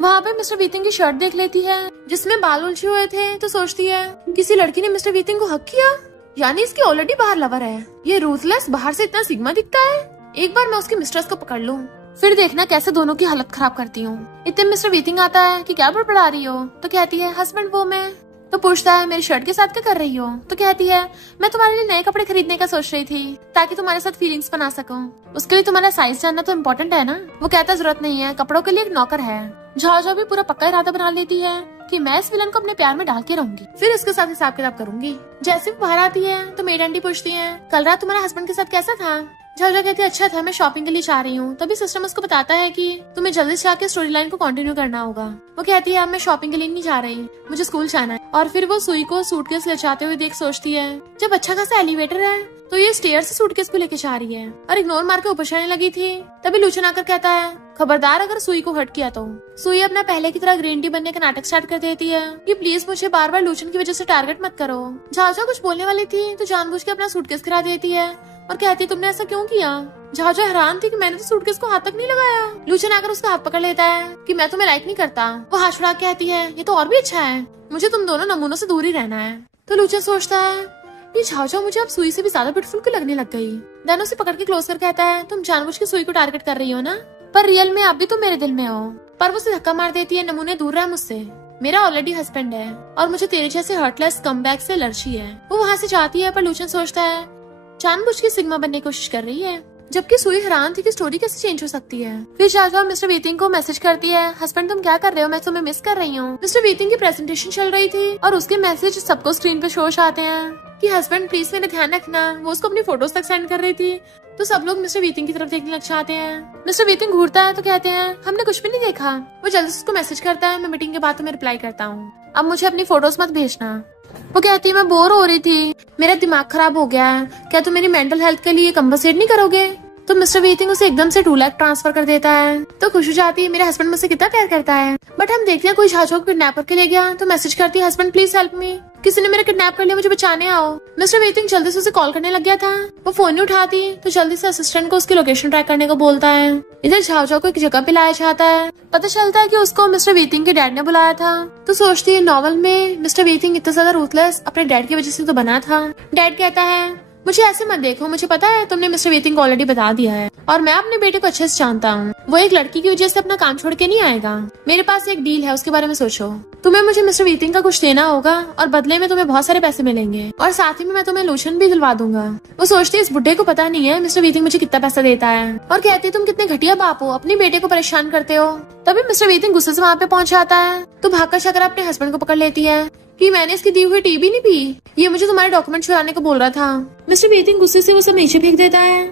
वहाँ पे मिस्टर वीतिंग की शर्ट देख लेती है जिसमें बाल उलझे हुए थे तो सोचती है किसी लड़की ने मिस्टर वीतिंग को हक किया, यानी इसकी ऑलरेडी बाहर लवर है। ये रूथलेस बाहर से इतना सिग्मा दिखता है, एक बार मैं उसकी मिस्ट्रेस को पकड़ लूं, फिर देखना कैसे दोनों की हालत खराब करती हूँ। इतने मिस्टर वीतिंग आता है कि क्या बड़बड़ा रही हो। तो कहती है हस्बैंड वो मैं। तो पूछता है मेरी शर्ट के साथ क्या कर रही हो। तो कहती है मैं तुम्हारे लिए नए कपड़े खरीदने का सोच रही थी ताकि तुम्हारे साथ फीलिंग्स बना सकूं, उसके लिए तुम्हारा साइज जानना तो इम्पोर्टेंट है ना। वो कहता जरूरत नहीं है, कपड़ों के लिए एक नौकर है। झाओ भी पूरा पक्का इरादा बना लेती है कि मैं इस विलन को अपने प्यार में डाल के रहूंगी, फिर इसके साथ हिसाब किताब करूंगी। जैसे वो बाहर आती है तो मेड आंटी पूछती है कल रात तुम्हारे हस्बैंड के साथ कैसा था। झाओ कहती है अच्छा था, मैं शॉपिंग के लिए जा रही हूँ। तभी सिस्टम उसको बताता है कि तुम्हें जल्दी से आके स्टोरी लाइन को कंटिन्यू करना होगा। वो कहती है अब मैं शॉपिंग के लिए नहीं जा रही, मुझे स्कूल जाना है। और फिर वो सुई को सूटकेस ले जाते हुए देख सोचती है जब अच्छा खासा एलिवेटर है तो ये स्टेयर से सूटकेस को लेके जा रही है, और इग्नोर मार के ऊपर चढ़ने लगी थी। तभी लूचन आकर कहता है खबरदार अगर सुई को हर्ट किया तो। सुई अपना पहले की तरह ग्रीन टी बनने का नाटक स्टार्ट कर देती है कि प्लीज मुझे बार बार लूचन की वजह से टारगेट मत करो। झाओ कुछ बोलने वाली थी तो जानबूझ के अपना सूटकेस गिरा देती है और कहती तुमने ऐसा क्यों किया। झाओ हैरान थी कि मैंने तो सूटकेस को हाथ तक नहीं लगाया। लूचन आकर उसका हाथ पकड़ लेता है कि मैं तुम्हें लाइक नहीं करता। वो हाथ छुड़ा के कहती है ये तो और भी अच्छा है, मुझे तुम दोनों नमूनों से दूर ही रहना है। तो लूचन सोचता है ये झाओ मुझे अब सुई से भी ज्यादा ब्यूटीफुल क्यों लगने लग गई। देन उसे पकड़ के क्लोज कर कहता है तुम जानबूझ के सुई को टारगेट कर रही हो ना, पर रियल में आप भी तो मेरे दिल में हो। पर वो उसे धक्का मार देती है नमूने दूर रह मुझसे, मेरा ऑलरेडी हस्बैंड है और मुझे तेरे जैसे हर्टलेस कमबैक से एलर्जी है। वो वहाँ से जाती है पर लूचन सोचता है जानबूझ के सिग्मा बनने की कोशिश कर रही है, जबकि सुई हैरान थी कि स्टोरी कैसे चेंज हो सकती है। फिर झाओ मिस्टर वीतिंग को मैसेज करती है हस्बैंड तुम क्या कर रहे हो, मैं तुम्हें मिस कर रही हूँ। मिस्टर वीतिंग की प्रेजेंटेशन चल रही थी और उसके मैसेज सबको स्क्रीन पे शो आते हैं कि हस्बैंड प्लीज मेरा ध्यान रखना। वो उसको अपनी फोटोज तक सेंड कर रही थी तो सब लोग मिस्टर वीतिंग की तरफ देखने लग जाते हैं। मिस्टर वीतिंग घूरता है तो कहते हैं हमने कुछ भी नहीं देखा। वो जल्दी से उसको मैसेज करता है मैं मीटिंग के बाद तुम्हें रिप्लाई करता हूँ, अब मुझे अपनी फोटोज मत भेजना। वो कहती है मैं बोर हो रही थी, मेरा दिमाग खराब हो गया है, क्या तुम मेरी मेंटल हेल्थ के लिए कंपनसेट नहीं करोगे। तो मिस्टर वीतिंग उसे एकदम से 2 लाख ट्रांसफर कर देता है तो खुश हो जाती है मेरे हस्बैंड मुझसे कितना प्यार करता है। बट हम देखते हैं कोई झाओ को किडनैप करके ले गया तो मैसेज करती है हस्बैंड प्लीज हेल्प मी, किसी ने मेरा किडनैप कर लिया, मुझे बचाने आओ। मिस्टर वीतिंग जल्दी से उसे कॉल करने लग गया था, वो फोन नहीं उठाती तो जल्दी से असिस्टेंट को उसकी लोकेशन ट्रैक करने को बोलता है। इधर झाओ को एक जगह पे लाया जाता है, पता चलता है कि उसको मिस्टर वीतिंग के डैड ने बुलाया था। तो सोचती है नॉवल में मिस्टर वीतिंग इतना ज्यादा रूथलेस अपने डैड की वजह से तो बना था। डैड कहता है मुझे ऐसे मत देखो, मुझे पता है तुमने मिस्टर वीतिंग को ऑलरेडी बता दिया है और मैं अपने बेटे को अच्छे से जानता हूँ, वो एक लड़की की वजह से अपना काम छोड़ के नहीं आएगा। मेरे पास एक डील है, उसके बारे में सोचो। तुम्हें मुझे मिस्टर वीतिंग का कुछ देना होगा और बदले में तुम्हें बहुत सारे पैसे मिलेंगे और साथ ही में मैं तुम्हें लोशन भी दिलवा दूंगा। वो सोचती है इस बुड्ढे को पता नहीं है मिस्टर वीतिंग मुझे कितना पैसा देता है, और कहती है तुम कितने घटिया बाप हो, अपने बेटे को परेशान करते हो। तभी मिस्टर वीतिंग गुस्से से वहाँ पे पहुंच जाता है तो भागकर शक्कर अपने हस्बैंड को पकड़ लेती है कि मैंने इसकी दी हुई टी भी नहीं पी, ये मुझे तुम्हारे डॉक्यूमेंट चुराने को बोल रहा था। मिस्टर वीतिंग गुस्से से वो सब नीचे फेंक देता है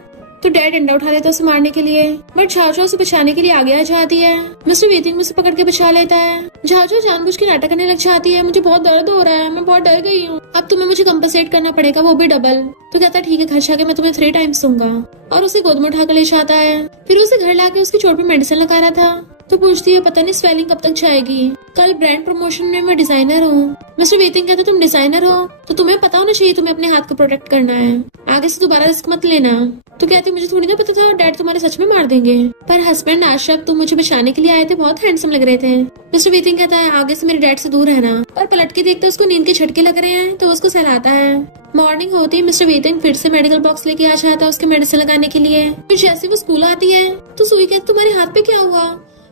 तो डैड डंडा उठा देता है उसे मारने के लिए, बट झाओ उसे बचाने के लिए आगे आ जाती है। मिस्टर वीतिंग उसे पकड़ के बचा लेता है। झाओ जानबूझ के नाटक करने लग जाती है मुझे बहुत दर्द हो रहा है, मैं बहुत डर गई हूँ, अब तुम्हें मुझे कंपनसेट करना पड़ेगा, वो भी डबल। तो कहता ठीक है घर जाके मैं तुम्हें 3 टाइम्स दूंगा, और उसे गोद में उठाकर ले जाता है। फिर उसे घर लाके उसकी चोट पे मेडिसिन लगा रहा था तो पूछती है पता नहीं स्वेलिंग कब तक जाएगी, कल ब्रांड प्रमोशन में मैं डिजाइनर हूँ। मिस्टर वेतिंग कहता तुम डिजाइनर हो तो तुम्हें पता होना चाहिए तुम्हें अपने हाथ को प्रोटेक्ट करना है, आगे से दोबारा रिस्क मत लेना। तो कहती मुझे थोड़ी ना पता था डैड तुम्हारे सच में मार देंगे, पर हस्बैंड आशक तुम मुझे बचाने के लिए आए थे, बहुत हैंडसम लग रहे थे। मिस्टर वेतिंग कहता है आगे से मेरे डैड से दूर रहना, पर पलट के देखता उसको नींद के झटके लग रहे हैं तो उसको सहलाता है। मॉर्निंग होती है मिस्टर वेतिंग फिर से मेडिकल बॉक्स लेके आ जाता है उसके मेडिसिन लगाने के लिए। फिर जैसे वो स्कूल आती है तो सुई कहती तुम्हारे हाथ पे क्या हुआ,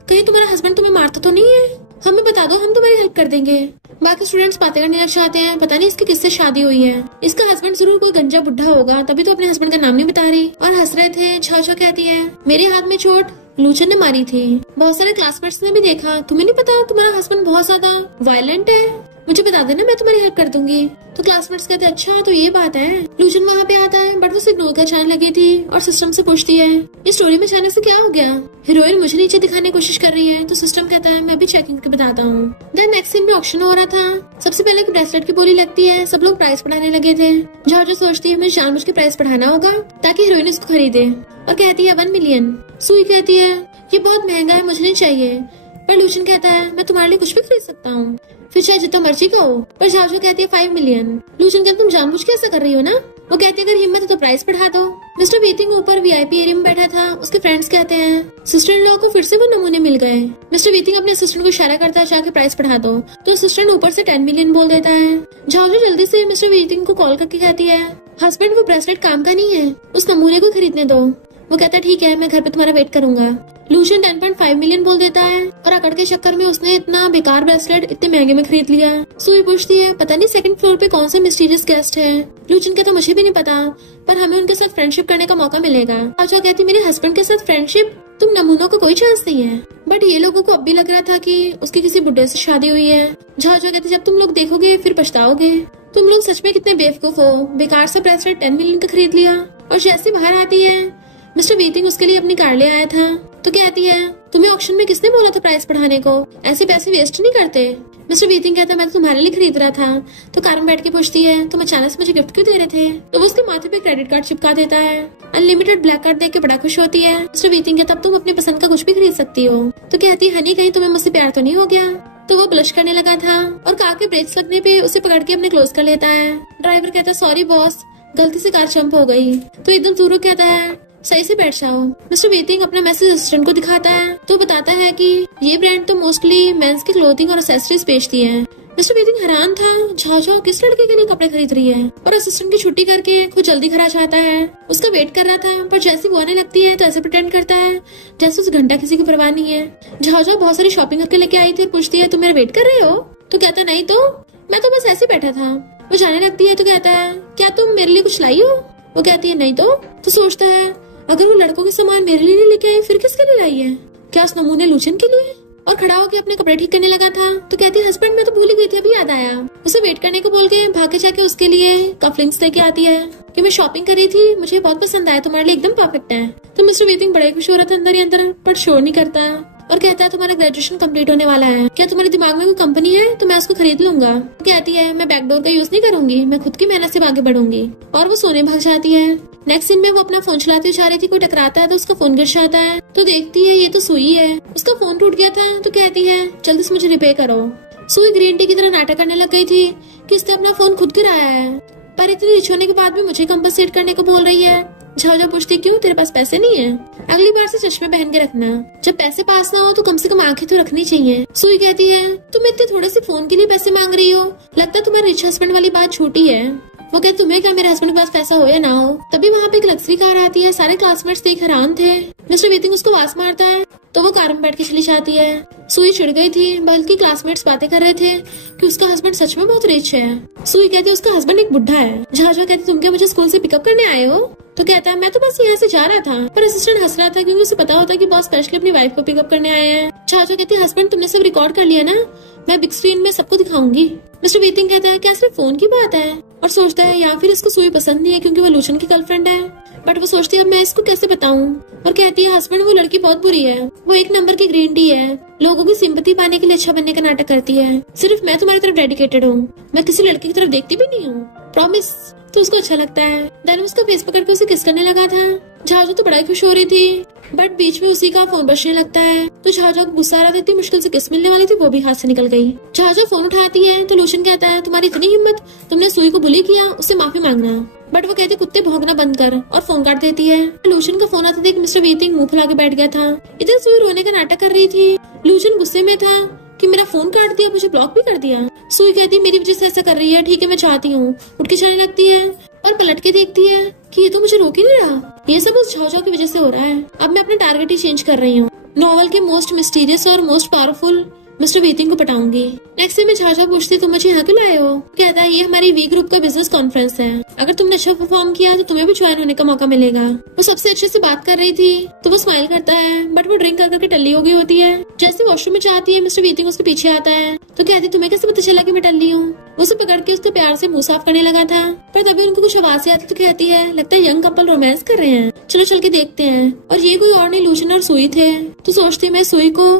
कहीं तुम्हारा हस्बैंड तुम्हें मारता तो नहीं है, हमें बता दो हम तुम्हारी हेल्प कर देंगे। बाकी स्टूडेंट्स बातें करने लग जाते हैं, पता नहीं इसकी किससे शादी हुई है, इसका हस्बैंड जरूर कोई गंजा बुढ़ा होगा तभी तो अपने हस्बैंड का नाम नहीं बता रही। और हंस रहे थे। छाछा कहती है मेरे हाथ में चोट लूचन ने मारी थी, बहुत सारे क्लासमेट्स ने भी देखा, तुम्हें नहीं पता तुम्हारा हस्बैंड बहुत ज्यादा वायलेंट है, मुझे बता देना मैं तुम्हारी हेल्प कर दूंगी। तो क्लासमेट्स कहते अच्छा तो ये बात है। लूचन वहाँ पे आता है बट वो उसे इग्नोर कर जाने लगी थी और सिस्टम से पूछती है इस स्टोरी में जाने से क्या हो गया, हीरोइन मुझे नीचे दिखाने की कोशिश कर रही है। तो सिस्टम कहता है मैं भी चेकिंग करके बताता हूँ। देन नेक्स्ट सीन में ऑक्शन हो रहा था। सबसे पहले ब्रेसलेट की बोली लगती है, सब लोग प्राइस बढ़ाने लगे थे। जो सोचती है मुझे जानबूझ के प्राइस बढ़ाना होगा ताकि हीरोइन इसको खरीदे और कहती है 1 मिलियन। सुई कहती है ये बहुत महंगा है मुझे नहीं चाहिए, पर लूचन कहता है मैं तुम्हारे लिए कुछ भी खरीद सकता हूँ, फिर चाहे जितना मर्जी कहो। पर झाझो कहती है 5 मिलियन। लूचन कहती तुम जानबूझ के ऐसा कर रही हो ना। वो कहती है अगर हिम्मत है तो प्राइस बढ़ा दो। मिस्टर वेतिंग ऊपर वीआईपी एरिया में बैठा था, उसके फ्रेंड्स कहते हैं सिस्टर इन लॉ को फिर से वो नमूने मिल गए। मिस्टर वेतिंग अपने असिस्टेंट को इशारा करता है जाके प्राइस बढ़ा दो, तो असिस्टेंट ऊपर से 10 मिलियन बोल देता है। झाझो जल्दी से मिस्टर वेतिंग को कॉल करके कहती है हस्बैंड वो ब्रेसलेट काम का नहीं है, उस नमूने को खरीदने दो। वो कहता है ठीक है मैं घर पे तुम्हारा वेट करूंगा। लूशन 10.5 मिलियन बोल देता है और अकड़ के चक्कर में उसने इतना बेकार ब्रेसलेट इतने महंगे में खरीद लिया। सुई पूछती है पता नहीं सेकंड फ्लोर पे कौन सा मिस्टीरियस गेस्ट है। लूचन कहता मुझे भी नहीं पता, पर हमें उनके साथ फ्रेंडशिप करने का मौका मिलेगा। आजो कहती मेरे हस्बैंड के साथ फ्रेंडशिप, तुम नमूनों को कोई चांस नहीं है। बट ये लोगों को अब भी लग रहा था कि उसकी किसी बुढ़े से शादी हुई है। झाजो कहती जब तुम लोग देखोगे फिर पछताओगे, तुम लोग सच में कितने बेवकूफ हो, बेकार सा ब्रेसलेट 10 मिलियन का खरीद लिया। और जैसे बाहर आती है मिस्टर वेतिंग उसके लिए अपनी कार ले आया था, तो कहती है तुम्हें ऑक्शन में किसने बोला था प्राइस बढ़ाने को, ऐसे पैसे वेस्ट नहीं करते। मिस्टर वेतिंग कहता है मैं तो तुम्हारे लिए खरीद रहा था। तो कार में बैठ के पूछती है तुम अचानक से मुझे गिफ्ट क्यों दे रहे थे। तो वो उसके माथे पे क्रेडिट कार्ड चिपका देता है। अनलिमिटेड ब्लैक कार्ड देख के बड़ा खुश होती है। मिस्टर वेतिंग कहता अब तुम अपनी पसंद का कुछ भी खरीद सकती हो। तो कहती है हनी कहीं तुम्हें मुझसे प्यार तो नहीं हो गया। तो वो ब्लश करने लगा था और कार के ब्रेक्स लगने पे उसे पकड़ के अपने क्लोज कर लेता है। ड्राइवर कहता है सॉरी बॉस, गलती से कार जंप हो गई। तो एकदम दूर कहता है सही से बैठ जाओ। मिस्टर वेतिंग अपना मैसेज असिस्टेंट को दिखाता है तो बताता है कि ये ब्रांड तो मोस्टली मेंस की क्लोथिंग और एक्सेसरीज बेचती है। मिस्टर वेतिंग हैरान था, झाझो किस लड़के के लिए कपड़े खरीद रही है। और असिस्टेंट की छुट्टी करके खुद जल्दी घर आ जाता है। उसका वेट कर रहा था, पर जैसे वो आने लगती है तो ऐसे प्रिटेंड करता है जैसे उस घंटा किसी की परवाह नहीं है। झाझो बहुत सारी शॉपिंग करके लेके आई थी, पूछती है तुम मेरा वेट कर रहे हो। तो कहता नहीं तो मैं तो बस ऐसे बैठा था। वो जाने लगती है तो कहता है क्या तुम मेरे लिए कुछ लाई हो। वो कहती है नहीं तो सोचता है अगर वो लड़कों के सामान मेरे लिए नहीं लेके आई फिर किसके लिए लाई है, क्या उस नमूने लूचन के लिए। और खड़ा होकर अपने कपड़े ठीक करने लगा था तो कहती है हस्बैंड मैं तो भूल ही गई थी, अभी याद आया। उसे वेट करने को बोल के भागे जाके उसके लिए कफलिंग्स लेके आती है कि मैं शॉपिंग कर रही थी, मुझे बहुत पसंद आया, तुम्हारे लिए एकदम परफेक्ट है। तो मिस्टर वेतिंग बड़ा खुश हो रहा था अंदर ही अंदर, पर शोर नहीं करता और कहता है तुम्हारा ग्रेजुएशन कंप्लीट होने वाला है, क्या तुम्हारे दिमाग में कोई कंपनी है तो मैं उसको खरीद लूंगा। कहती है मैं बैकडोर का यूज नहीं करूंगी, मैं खुद की मेहनत से आगे बढ़ूंगी। और वो सोने भाग जाती है। नेक्स्ट सीन में वो अपना फोन चलाती जा रही थी, कोई टकराता है तो उसका फोन गिर जाता है। तो देखती है ये तो सुई है, उसका फोन टूट गया था। तो कहती है जल्दी से मुझे रिपेयर करो। सुई ग्रीन टी की तरह नाटक करने लग गई थी कि इसने अपना फोन खुद गिराया है, पर इतनी रिच होने के बाद भी मुझे कंपनसेट करने को बोल रही है। झाझो पूछती क्यों, तेरे पास पैसे नहीं है, अगली बार से चश्मे पहन के रखना, जब पैसे पास ना हो तो कम से कम आंखें तो रखनी चाहिए। सुई कहती है तुम इतने थोड़े से फोन के लिए पैसे मांग रही हो, लगता है तुम्हारे रिच हस्बैंड वाली बात झूठी है। वो कहते तुम्हें क्या मेरे हस्बैंड के पास पैसा हो या ना हो। तभी वहाँ पे एक लग्जरी कार आती है, सारे क्लासमेट्स देख हैरान थे। मिस्टर वेतिंग उसको आवाज मारता है तो वो कार में बैठ के चली जाती है। सुई चिढ़ गई थी, बल्कि क्लासमेट्स बातें कर रहे थे कि उसका हस्बैंड सच में बहुत रिच है। सुई कहती उसका हस्बैंड एक बुढ़ा है। झाझो कहती तुम क्या मुझे स्कूल से पिकअप करने आए हो। तो कहता है मैं तो बस यहाँ से जा रहा था, पर असिस्टेंट हंस रहा था क्योंकि उसे पता होता कि बॉस स्पेशली अपनी वाइफ को पिकअप करने आए हैं। झाझो कहती है हस्बैंड तुमने सब रिकॉर्ड कर लिया ना, मैं बिग स्क्रीन में सबको दिखाऊंगी। मिस्टर वेतिंग कहता है क्या सिर्फ फोन की बात है, और सोचता है या फिर इसको सुई पसंद नहीं है क्योंकि वो लूचन की गर्लफ्रेंड है। बट वो सोचती है अब मैं इसको कैसे बताऊं। और कहती है हस्बैंड वो लड़की बहुत बुरी है, वो एक नंबर की ग्रीन टी है, लोगों की सिंपैथी पाने के लिए अच्छा बनने का नाटक करती है। सिर्फ मैं तुम्हारी तरफ डेडिकेटेड हूँ, मैं किसी लड़के की तरफ देखती भी नहीं हूँ, प्रॉमिस। तो उसको अच्छा लगता है। देन उसका फेस पकड़ के उसे किस करने लगा था। झाओ तो बड़ा ही खुश हो रही थी, बट बीच में उसी का फोन बजने लगता है। तो झाओ को गुस्सा आ रहा था, इतनी मुश्किल से किस मिलने वाली थी वो भी हाथ से निकल गई। झाओ फोन उठाती है तो लूशन कहता है तुम्हारी इतनी हिम्मत, तुमने सुई को बुली किया, उससे माफी मांगना। बट वो कहती कुत्ते भौंकना बंद कर और फोन काट देती है। लूशन का फोन आता देख मिस्टर वीतिंग मुंह फुला के बैठ गया था। इधर सुई रोने का नाटक कर रही थी। लूशन गुस्से में था कि मेरा फोन काट दिया, मुझे ब्लॉक भी कर दिया। सुई कहती मेरी वजह से ऐसा कर रही है, ठीक है मैं चाहती हूँ। उठ के जाने लगती है और पलट के देखती है कि ये तो मुझे रोक ही नहीं रहा। ये सब उस झाओ की वजह से हो रहा है। अब मैं अपना टारगेट ही चेंज कर रही हूँ। नोवेल के मोस्ट मिस्टीरियस और मोस्ट पावरफुल मिस्टर वीतिंग को पटाऊंगी। नेक्स्ट डे में झाझा पूछती तुम मुझे यहाँ क्यों लाए हो। कहता है ये हमारी वी ग्रुप का बिजनेस कॉन्फ्रेंस है, अगर तुमने अच्छा परफॉर्म किया तो तुम्हें भी ज्वाइन होने का मौका मिलेगा। वो सबसे अच्छे से बात कर रही थी तो वो स्माइल करता है, बट वो ड्रिंक करके टल्ली हो गई होती है। जैसे वॉशरूम में जाती है मिस्टर वीतिंग उसके पीछे आता है तो कहती तुम्हें कैसे पता चला कि मैं टल्ली हूँ। उसे पकड़ के उसके प्यार से मुंह साफ करने लगा था, पर तभी उनको कुछ आवाज आती तो कहती है लगता है यंग कपल रोमांस कर रहे हैं, चलो चल के देखते हैं। और ये कोई और नहीं लूशन और सुई थे। तो सोचती मैं सुई को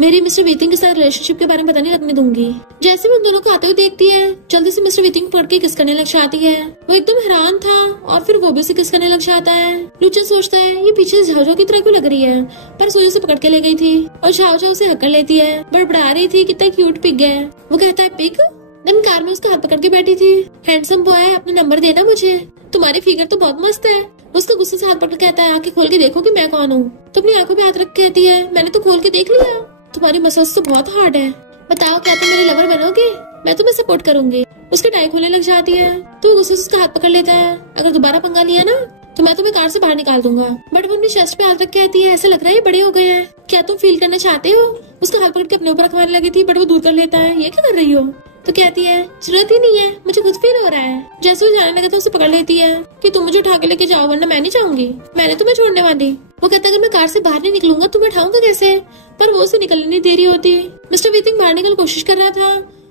मेरी मिस्टर वीतिंग के साथ रिलेशनशिप के बारे में पता नहीं लगने दूंगी। जैसे वो उन दोनों को आते हुए देखती है जल्दी से मिस्टर वीतिंग पकड़ के किस करने लग जाती है। वो एकदम हैरान था और फिर वो भी उसे किस करने लग जाता है। लूचन सोचता है ये पीछे झाओ की तरह क्यों लग रही है, पर सुई उसे पकड़ के ले गई थी और झाओ उसे हक कर लेती है, बड़बड़ा रही थी कितना क्यूट पिग है। वो कहता है पिग। देन कार में उसका हाथ पकड़ के बैठी थी। हैंडसम बॉय अपना नंबर देना मुझे, तुम्हारी फिगर तो बहुत मस्त है। उसका गुस्से से हाथ पकड़ कहता है आंखें खोल के देखो कि मैं कौन हूँ। तो अपनी आंखों पे हाथ रख कहती है मैंने तो खोल के देख लिया, तुम्हारी मसल्स तो बहुत हार्ड है, बताओ क्या तुम मेरे लवर बनोगे, मैं तुम्हें सपोर्ट करूंगी। उसके टाई खोलने लग जाती है तो गुस्से से उसका हाथ पकड़ लेता है, अगर दोबारा पंगा लिया ना तो मैं तुम्हें कार से बाहर निकाल दूंगा। बट वो अपनी चेस्ट पे हाथ रख कहती है ऐसा लग रहा है ये बड़े हो गए हैं, क्या तुम फील करना चाहते हो। उसका हाथ पकड़ के अपने ऊपर रखवाने लगी थी बट वो दूर कर लेता है, ये क्या कर रही हो। तो कहती है जरूरत ही नहीं है, मुझे खुद फील हो रहा है। जैसे वो जाने लगा तो उसे पकड़ लेती है कि तुम मुझे उठा के लेके जाओ वरना मैं नहीं जाऊंगी, मैंने तुम्हें छोड़ने वाली। वो कहता है अगर मैं कार से बाहर नहीं निकलूंगा तो मैं उठाऊंगा कैसे, पर वो उसे निकलने नहीं दे रही होती। मिस्टर वीतिंग बाहर निकलने की कोशिश कर रहा था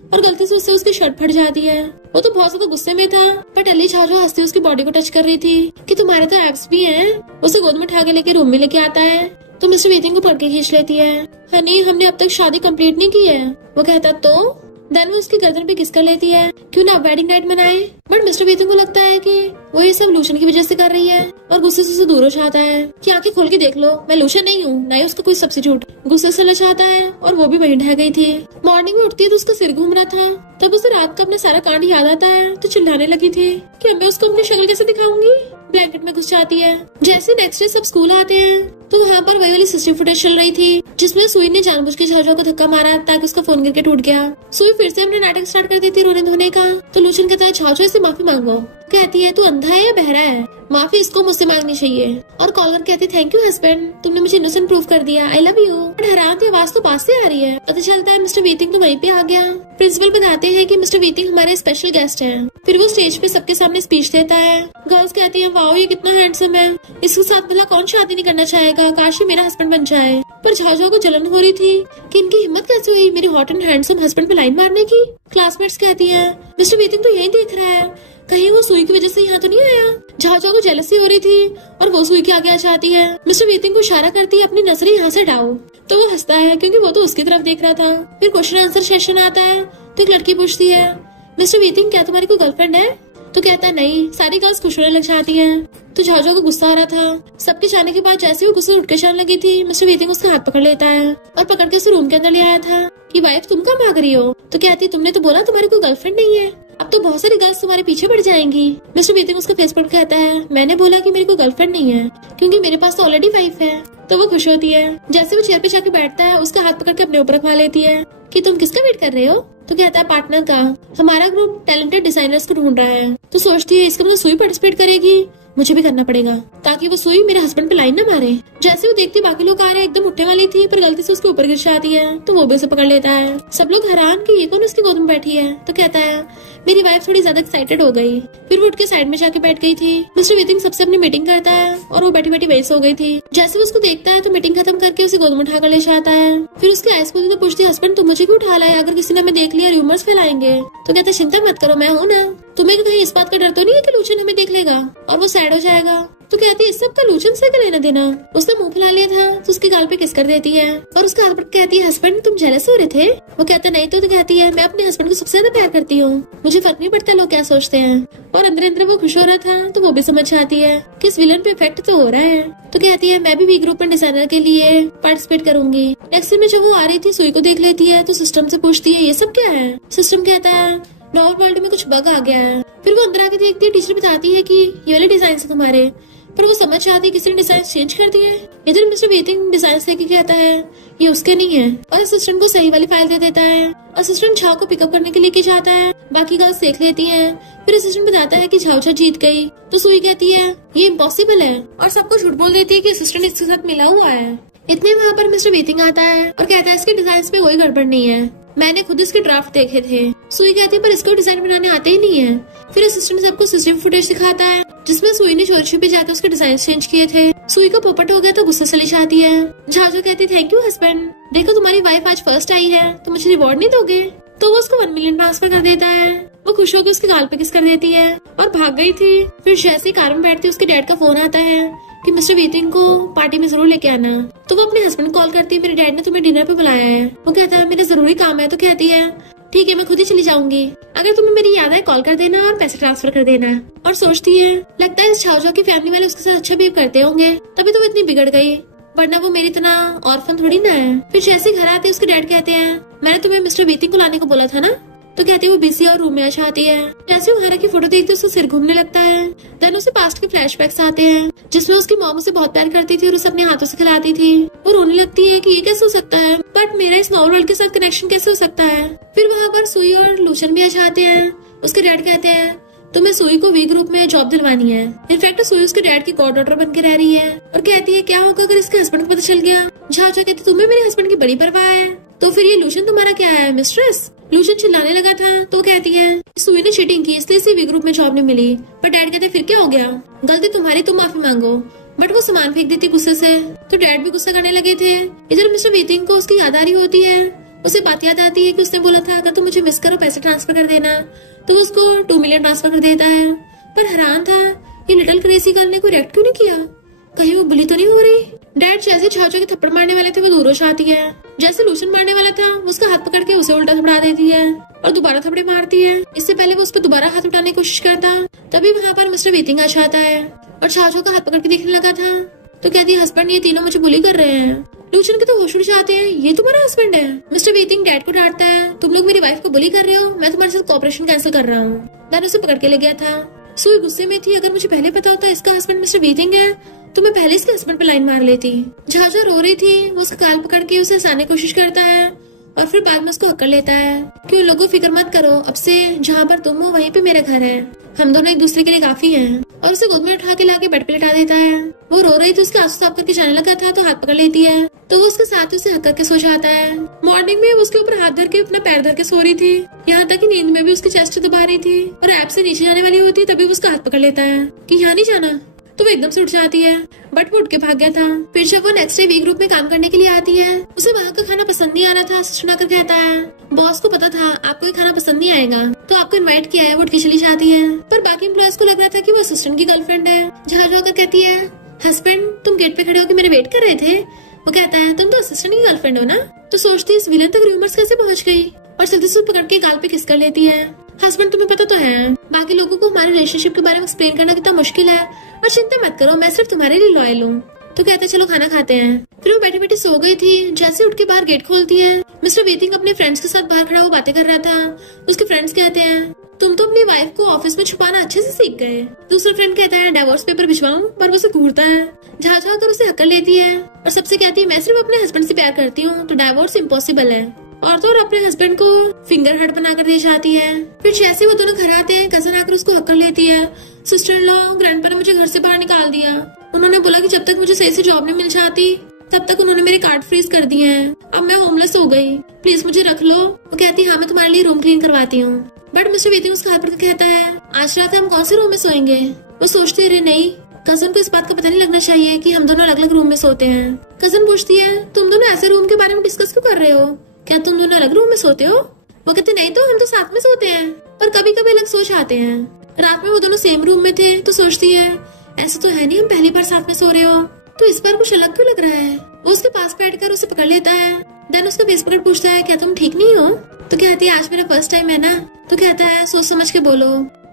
और गलती से उससे उसकी शर्ट फट जाती है। वो तो बहुत ज्यादा गुस्से में था, पर टल्ली झाओ हंसती उसकी बॉडी को टच कर रही थी कि तुम्हारे तो एब्स भी हैं। उसे गोद में उठा के लेके रूम में लेके आता है तो मिस्टर वीतिंग को पकड़ के खींच लेती है। हनी हमने अब तक शादी कंप्लीट नहीं की है। वो कहता तो देन वो उसकी गर्दन पे किस कर लेती है, क्यों ना वेडिंग नाइट मनाए। बट मिस्टर वीतिंग को लगता है कि वो ये सब लूशन की वजह से कर रही है और गुस्से से उसे दूर हो जाता है कि आंखें खोल के देख लो मैं लूशन नहीं हूँ, ना ही उसका कोई सब्स्टिट्यूट। गुस्से से लचाता है और वो भी वहीं ढह गई थी। मॉर्निंग में उठती है तो उसका सिर घूम रहा था, तब उसे रात का अपना सारा कांड याद आता है तो चिल्लाने लगी थी कि मैं उसको अपनी शक्ल कैसे दिखाऊंगी। ब्लैंकेट में घुस जाती है। जैसे नेक्स्ट डे सब स्कूल आते हैं तो वहाँ पर वही वाली सिस्टम फुटेज चल रही थी जिसमें सुई ने जानबूझ के झाझा को धक्का मारा ताकि उसका फोन गिर के टूट गया। सुई फिर से अपने नाटक स्टार्ट कर देती रोने धोने का तो लूशन कहता है झाझा से माफी मांगो। कहती है तू अंधा है या बहरा है, माफी इसको मुझसे मांगनी चाहिए। और कॉलर कहती थैंक यू हस्बैंड, तुमने मुझे इनोसेंट प्रूव कर दिया, आई लव यू। बट हैरान थी आवाज तो पास से आ रही है। पता चलता है मिस्टर वीतिंग तो वहीं पे आ गया। प्रिंसिपल बताते हैं कि मिस्टर वीतिंग हमारे स्पेशल गेस्ट हैं। फिर वो स्टेज पे सबके सामने स्पीच देता है। गर्ल्स कहती है वाओ ये कितना हैंडसम है, इसके साथ भला कौन शादी नहीं करना चाहेगा, काश ये मेरा हस्बैंड बन जाए। पर झाझा को जलन हो रही थी कि इनकी हिम्मत कैसे हुई मेरी हॉट एंड हैंडसम हस्बैंड पे लाइन मारने की। क्लासमेट्स कहती है मिस्टर वीतिंग तो यही देख रहा है, कहीं वो सुई की वजह से यहाँ तो नहीं आया। झाझा को जेलसी हो रही थी और वो सुई के आगे आ जाती है। मिस्टर वीतिंग को इशारा करती है अपनी नजरें यहाँ से हटाओ, तो वो हंसता है क्योंकि वो तो उसकी तरफ देख रहा था। फिर क्वेश्चन आंसर सेशन आता है तो एक लड़की पूछती है मिस्टर वीतिंग क्या तुम्हारी कोई गर्लफ्रेंड है। तो कहता है नहीं। सारी गर्ल्स खुश होने लग जाती हैं। तो झाझा को गुस्सा आ रहा था। सबके जाने के बाद जैसे वो गुस्से उठ के जाने लगी थी मिस्टर वीतिंग उसका हाथ पकड़ लेता है और पकड़ के उसे रूम के अंदर ले आया था कि वाइफ तुम कहाँ भाग रही हो। तो कहती तुमने तो बोला तुम्हारी कोई गर्लफ्रेंड नहीं है, अब तो बहुत सारी गर्ल्स तुम्हारे पीछे पड़ जाएंगी। मिस्टर वीतिंग उसका फेस पकड़ कहता है मैंने बोला कि मेरी कोई गर्लफ्रेंड नहीं है क्योंकि मेरे पास तो ऑलरेडी वाइफ है। तो वो खुश होती है। जैसे वो चेयर पे जाके बैठता है उसका हाथ पकड़ के अपने ऊपर रखवा लेती है कि तुम किसका वेट कर रहे हो। तो कहता है पार्टनर का, हमारा ग्रुप टैलेंटेड डिजाइनर्स को ढूंढ रहा है। तो सोचती है इसका मतलब सुई पार्टिसिपेट करेगी, मुझे भी करना पड़ेगा ताकि वो सुई मेरे हस्बैंड पे लाइन न मारे। जैसे वो देखती बाकी लोग आ रहे हैं एकदम उठने वाली थी पर गलती से उसके ऊपर गिर जाती है तो वो भी उसे पकड़ लेता है। सब लोग हैरान कि ये कौन उसकी गोद में बैठी है। तो कहता है मेरी वाइफ थोड़ी ज्यादा एक्साइटेड हो गई। फिर वो उठ के साइड में जाके बैठ गई थी। मिस्टर वीतिंग सबसे अपनी मीटिंग करता है और वो बैठी बैठी वही सो गई थी। जैसे वो उसको देखता है तो मीटिंग खत्म करके उसे गोद में उठा कर ले जाता है। फिर उसकी आइस खुलती तो पूछती है हस्बैंड तुम मुझे क्यों उठा लाए, अगर किसी ने हमें देख लिया र्यूमर्स फैलाएंगे। तो कहता है चिंता मत करो मैं हूँ ना, तुम्हें कहीं इस बात का डर तो नहीं है कि लूचन हमें देख लेगा और वो सैड हो जाएगा। तो कहती है इस सब का लूचन से क्या लेना देना, उसने मुंह फुला लिया था तो उसके गाल पे किस कर देती है और उसका हाथ पकड़ कहती है हस्बैंड तुम जेलस हो रहे थे। वो कहता नहीं तो कहती है मैं अपने हस्बैंड को सबसे ज्यादा प्यार करती हूँ, मुझे फर्क नहीं पड़ता लोग क्या सोचते हैं। और अंदर अंदर वो खुश हो रहा था तो वो भी समझ जाती है कि इस विलन पे इफेक्ट तो हो रहा है। तो कहती है मैं भी वी ग्रुप में डिजाइनर के लिए पार्टिसिपेट करूंगी। नेक्स्ट में जब वो आ रही थी सुई को देख लेती है तो सिस्टम से पूछती है ये सब क्या है। सिस्टम कहता है नॉर्मल वर्ल्ड में कुछ बग आ गया है। फिर वो अंदर आके देखती है, टीचर बताती है कि ये वाले डिजाइन है तुम्हारे, पर वो समझ जाती है किसी ने डिजाइन चेंज कर दिए। इधर मिस्टर वेटिंग डिजाइन लेके कहता है ये उसके नहीं है और असिस्टेंट को सही वाली फाइल दे देता है। असिस्टेंट झाओ को पिकअप करने के लिए जाता है, बाकी गर्ल्स देख लेती हैं। फिर असिस्टेंट बताता है कि झाओ जीत गई तो सुई कहती है ये इम्पॉसिबल है और सबको झूठ बोल देती है कि असिस्टेंट इसके साथ मिला हुआ है। इतने वहाँ पर मिस्टर वेटिंग आता है और कहता है इसके डिजाइन पे कोई गड़बड़ नहीं है, मैंने खुद इसके ड्राफ्ट देखे थे। सुई कहती है पर इसको डिजाइन बनाने आते ही नहीं है। फिर असिस्टेंट सबको सिस्टम फुटेज दिखाता है जिसमें सुई ने चोरी छुपे जाकर उसके डिजाइन चेंज किए थे। सुई को पोपट हो गया तो गुस्सा चली जाती है। झाओ कहती है थैंक यू हस्बैंड, देखो तुम्हारी वाइफ आज फर्स्ट आई है तो मुझे रिवॉर्ड नहीं दोगे। तो वो उसको 1 मिलियन ट्रांसफर कर देता है। वो खुश होकर उसके गाल पे किस कर देती है और भाग गई थी। फिर जैसे ही कार में बैठती उसके डैड का फोन आता है कि मिस्टर वेटिंग को पार्टी में जरूर लेके आना। तो वो अपने हस्बैंड कॉल करती है मेरे डैड ने तुम्हें डिनर पे बुलाया है। वो कहता है मेरा जरूरी काम है। तो कहती है ठीक है मैं खुद ही चली जाऊंगी, अगर तुम्हें मेरी याद आए कॉल कर देना और पैसे ट्रांसफर कर देना। और सोचती है लगता है इस झाओ की फैमिली वाले उसके साथ अच्छा बिहेव करते होंगे तभी तो वो इतनी बिगड़ गई, वरना वो मेरी तरह ऑर्फन थोड़ी ना है। फिर जैसे घर आते उसके डैड कहते हैं मैंने तुम्हें मिस्टर वेटिंग को लाने को बोला था ना। तो कहती है वो बिजी और रूम में आ जाती है। जैसे वो हरा की फोटो देखती है उसका सिर घूमने लगता है। देन उसे पास्ट के फ्लैशबैक्स आते हैं जिसमें उसकी मॉम उसे बहुत प्यार करती थी और उसे अपने हाथों से खिलाती थी। वो रोने लगती है कि ये कैसे हो सकता है, बट मेरा इस नॉर्मल वर्ल्ड के साथ कनेक्शन कैसे हो सकता है। फिर वहाँ पर सुई और लूशन भी आ जाते हैं। उसके डैड कहते हैं तुम्हें सुई को वी ग्रुप में जॉब दिलवानी है। इनफैक्ट सुई उसके डैड की गॉड डॉटर बन के रह रही है और कहती है क्या होगा अगर इसके हस्बैंड को पता चल गया। झाओ कहती तुम्हें मेरे हस्बैंड की बड़ी परवाह है, तो फिर ये लूशन तुम्हारा क्या है मिस्ट्रेस। लूशन चिल्लाने लगा था तो कहती है सुई ने चीटिंग की इसलिए इसे वी ग्रुप में जॉब नहीं मिली। पर डैड कहते फिर क्या हो गया, गलती तुम्हारी, तुम माफी मांगो। बट वो सामान फेंक देती गुस्से से तो डैड भी गुस्सा करने लगे थे। इधर मिस्टर वेटिंग को उसकी याद आ रही होती है। उसे बात याद आती है कि उसने बोला था अगर तुम मुझे मिस करो पैसे ट्रांसफर कर देना। तो वो उसको 2 मिलियन ट्रांसफर कर देता है। पर हैरान था ये लिटिल क्रेजी गर्ल ने कोई रिएक्ट क्यों नहीं किया, कहीं वो बुली तो नहीं हो रही। डैड जैसे झाओ के थप्पड़ मारने वाले थे वो दूर हो जाती है। जैसे लूशन मारने वाला था उसका हाथ पकड़ के उसे उल्टा थपड़ा देती है और दोबारा थपड़े मारती है। इससे पहले वो उस पर दोबारा हाथ उठाने की कोशिश करता तभी वहाँ पर मिस्टर वेटिंग आ जाता है और झाओ का हाथ पकड़ के देखने लगा था। तो कहती है हस्बैंड ये तीनों मुझे बुली कर रहे हैं। लूशन के तो होश उड़ जाते हैं, ये तुम्हारा हस्बैंड है। मिस्टर वेटिंग डैड को डांटता है तुम लोग मेरी वाइफ को बुली कर रहे हो, मैं तुम्हारे साथ कॉपरेशन कैंसिल कर रहा हूँ। दैन उसे पकड़ के ले गया था। सुई गुस्से में थी अगर मुझे पहले पता होता इसका हस्बैंड मिस्टर वेटिंग है तो मैं पहले इसके हस्बैंड पे लाइन मार लेती। झाझा रो रही थी, वो उसका गाल पकड़ के उसे हंसाने की कोशिश करता है और फिर बाद में उसको हक्कर लेता है कि लोगों फिक्र मत करो, अब से जहाँ पर तुम हो वहीं पे मेरा घर है, हम दोनों एक दूसरे के लिए काफी हैं। और उसे गोद में उठा के लाके बेड पे लिटा देता है। वो रो रही थी, उसके आंसू साफ करके जाने लगा था तो हाथ पकड़ लेती है तो वो उसके साथ उसे हक करके सो जाता है। मॉर्निंग में उसके ऊपर हाथ धर के अपना पैर धर के सो रही थी, यहाँ तक कि नींद में भी उसकी चेस्ट दबा रही थी और ऐप से नीचे जाने वाली होती तभी वो उसका हाथ पकड़ लेता है कि यहाँ नहीं जाना। तो वो एकदम से उठ जाती है बट वो उठ के भाग गया था। फिर जब वो नेक्स्ट डे वी ग्रुप में काम करने के लिए आती है उसे वहाँ का खाना पसंद नहीं आ रहा था। सुनाकर कहता है बॉस को पता था आपको ये खाना पसंद नहीं आएगा तो आपको इनवाइट किया है। वो उठ के चली जाती है पर बाकी एम्प्लॉयज को लग रहा था कि वो असिस्टेंट की गर्लफ्रेंड है। जहाँ कहती है हस्बैंड तुम गेट पे खड़े होकर मेरे वेट कर रहे थे। वो कहता है तुम तो असिस्टेंट की गर्लफ्रेंड हो ना। तो सोचती है इस विलन तक रूमर्स कैसे पहुँच गई और जल्दी से पकड़ के गाल पे किस कर लेती है। हस्बैंड तुम्हें पता तो है, बाकी लोगों को हमारे रिलेशनशिप के बारे में एक्सप्लेन करना कितना मुश्किल है और चिंता मत करो मैं सिर्फ तुम्हारे लिए लॉयल हूँ। तो कहते हैं चलो खाना खाते हैं। फिर वो बैठी बैठी सो गई थी। जैसे उठ के बाहर गेट खोलती है मिस्टर वेटिंग अपने फ्रेंड्स के साथ बाहर खड़ा हुआ बातें कर रहा था। उसके फ्रेंड्स कहते हैं तुम तो अपनी वाइफ को ऑफिस में छुपाना अच्छे से सीख गए। दूसरा फ्रेंड कहता है डिवोर्स पेपर भिजवाऊं, पर वो उसे घूरता है। झाझा कर उसे हक्कर लेती है और सबसे कहती है मैं सिर्फ अपने हस्बैंड से प्यार करती हूँ तो डिवोर्स इम्पॉसिबल है। और तो और अपने हस्बैंड को फिंगर हट बनाकर दे जाती है। फिर जैसे वो दोनों घर आते हैं कजन आकर उसको हक्कर लेती है सिस्टर इन लॉ ग्रैंडपा ने मुझे घर से बाहर निकाल दिया। उन्होंने बोला कि जब तक मुझे सही से जॉब नहीं मिल जाती तब तक उन्होंने मेरे कार्ड फ्रीज कर दिए हैं। अब मैं होमलेस हो गई, प्लीज मुझे रख लो। वो कहती है हाँ मैं तुम्हारे लिए रूम क्लीन करवाती हूँ। बट मिस्टर वेटिंग उसका हाथ पकड़ के कहता है आज रात हम कौन से रूम में सोएंगे। वो सोचती रहे नहीं, कजन को इस बात का पता नहीं लगना चाहिए कि हम दोनों अलग अलग रूम में सोते हैं। कजन पूछती है तुम दोनों ऐसे रूम के बारे में डिस्कस क्यों कर रहे हो, क्या तुम दोनों अलग रूम में सोते हो। वो कहते नहीं तो हम तो साथ में सोते हैं पर कभी कभी अलग सो जाते हैं। रात में वो दोनों सेम रूम में थे तो सोचती है ऐसा तो है नहीं हम पहली बार साथ में सो रहे हो, तो इस बार कुछ अलग क्यों लग रहा है। वो उसके पास बैठकर उसे पकड़ लेता है। देन उसका फेस पकड़ पूछता है क्या तुम ठीक नहीं हो। तो कहती है आज मेरा फर्स्ट टाइम है ना। तो कहता है सोच समझ के बोलो।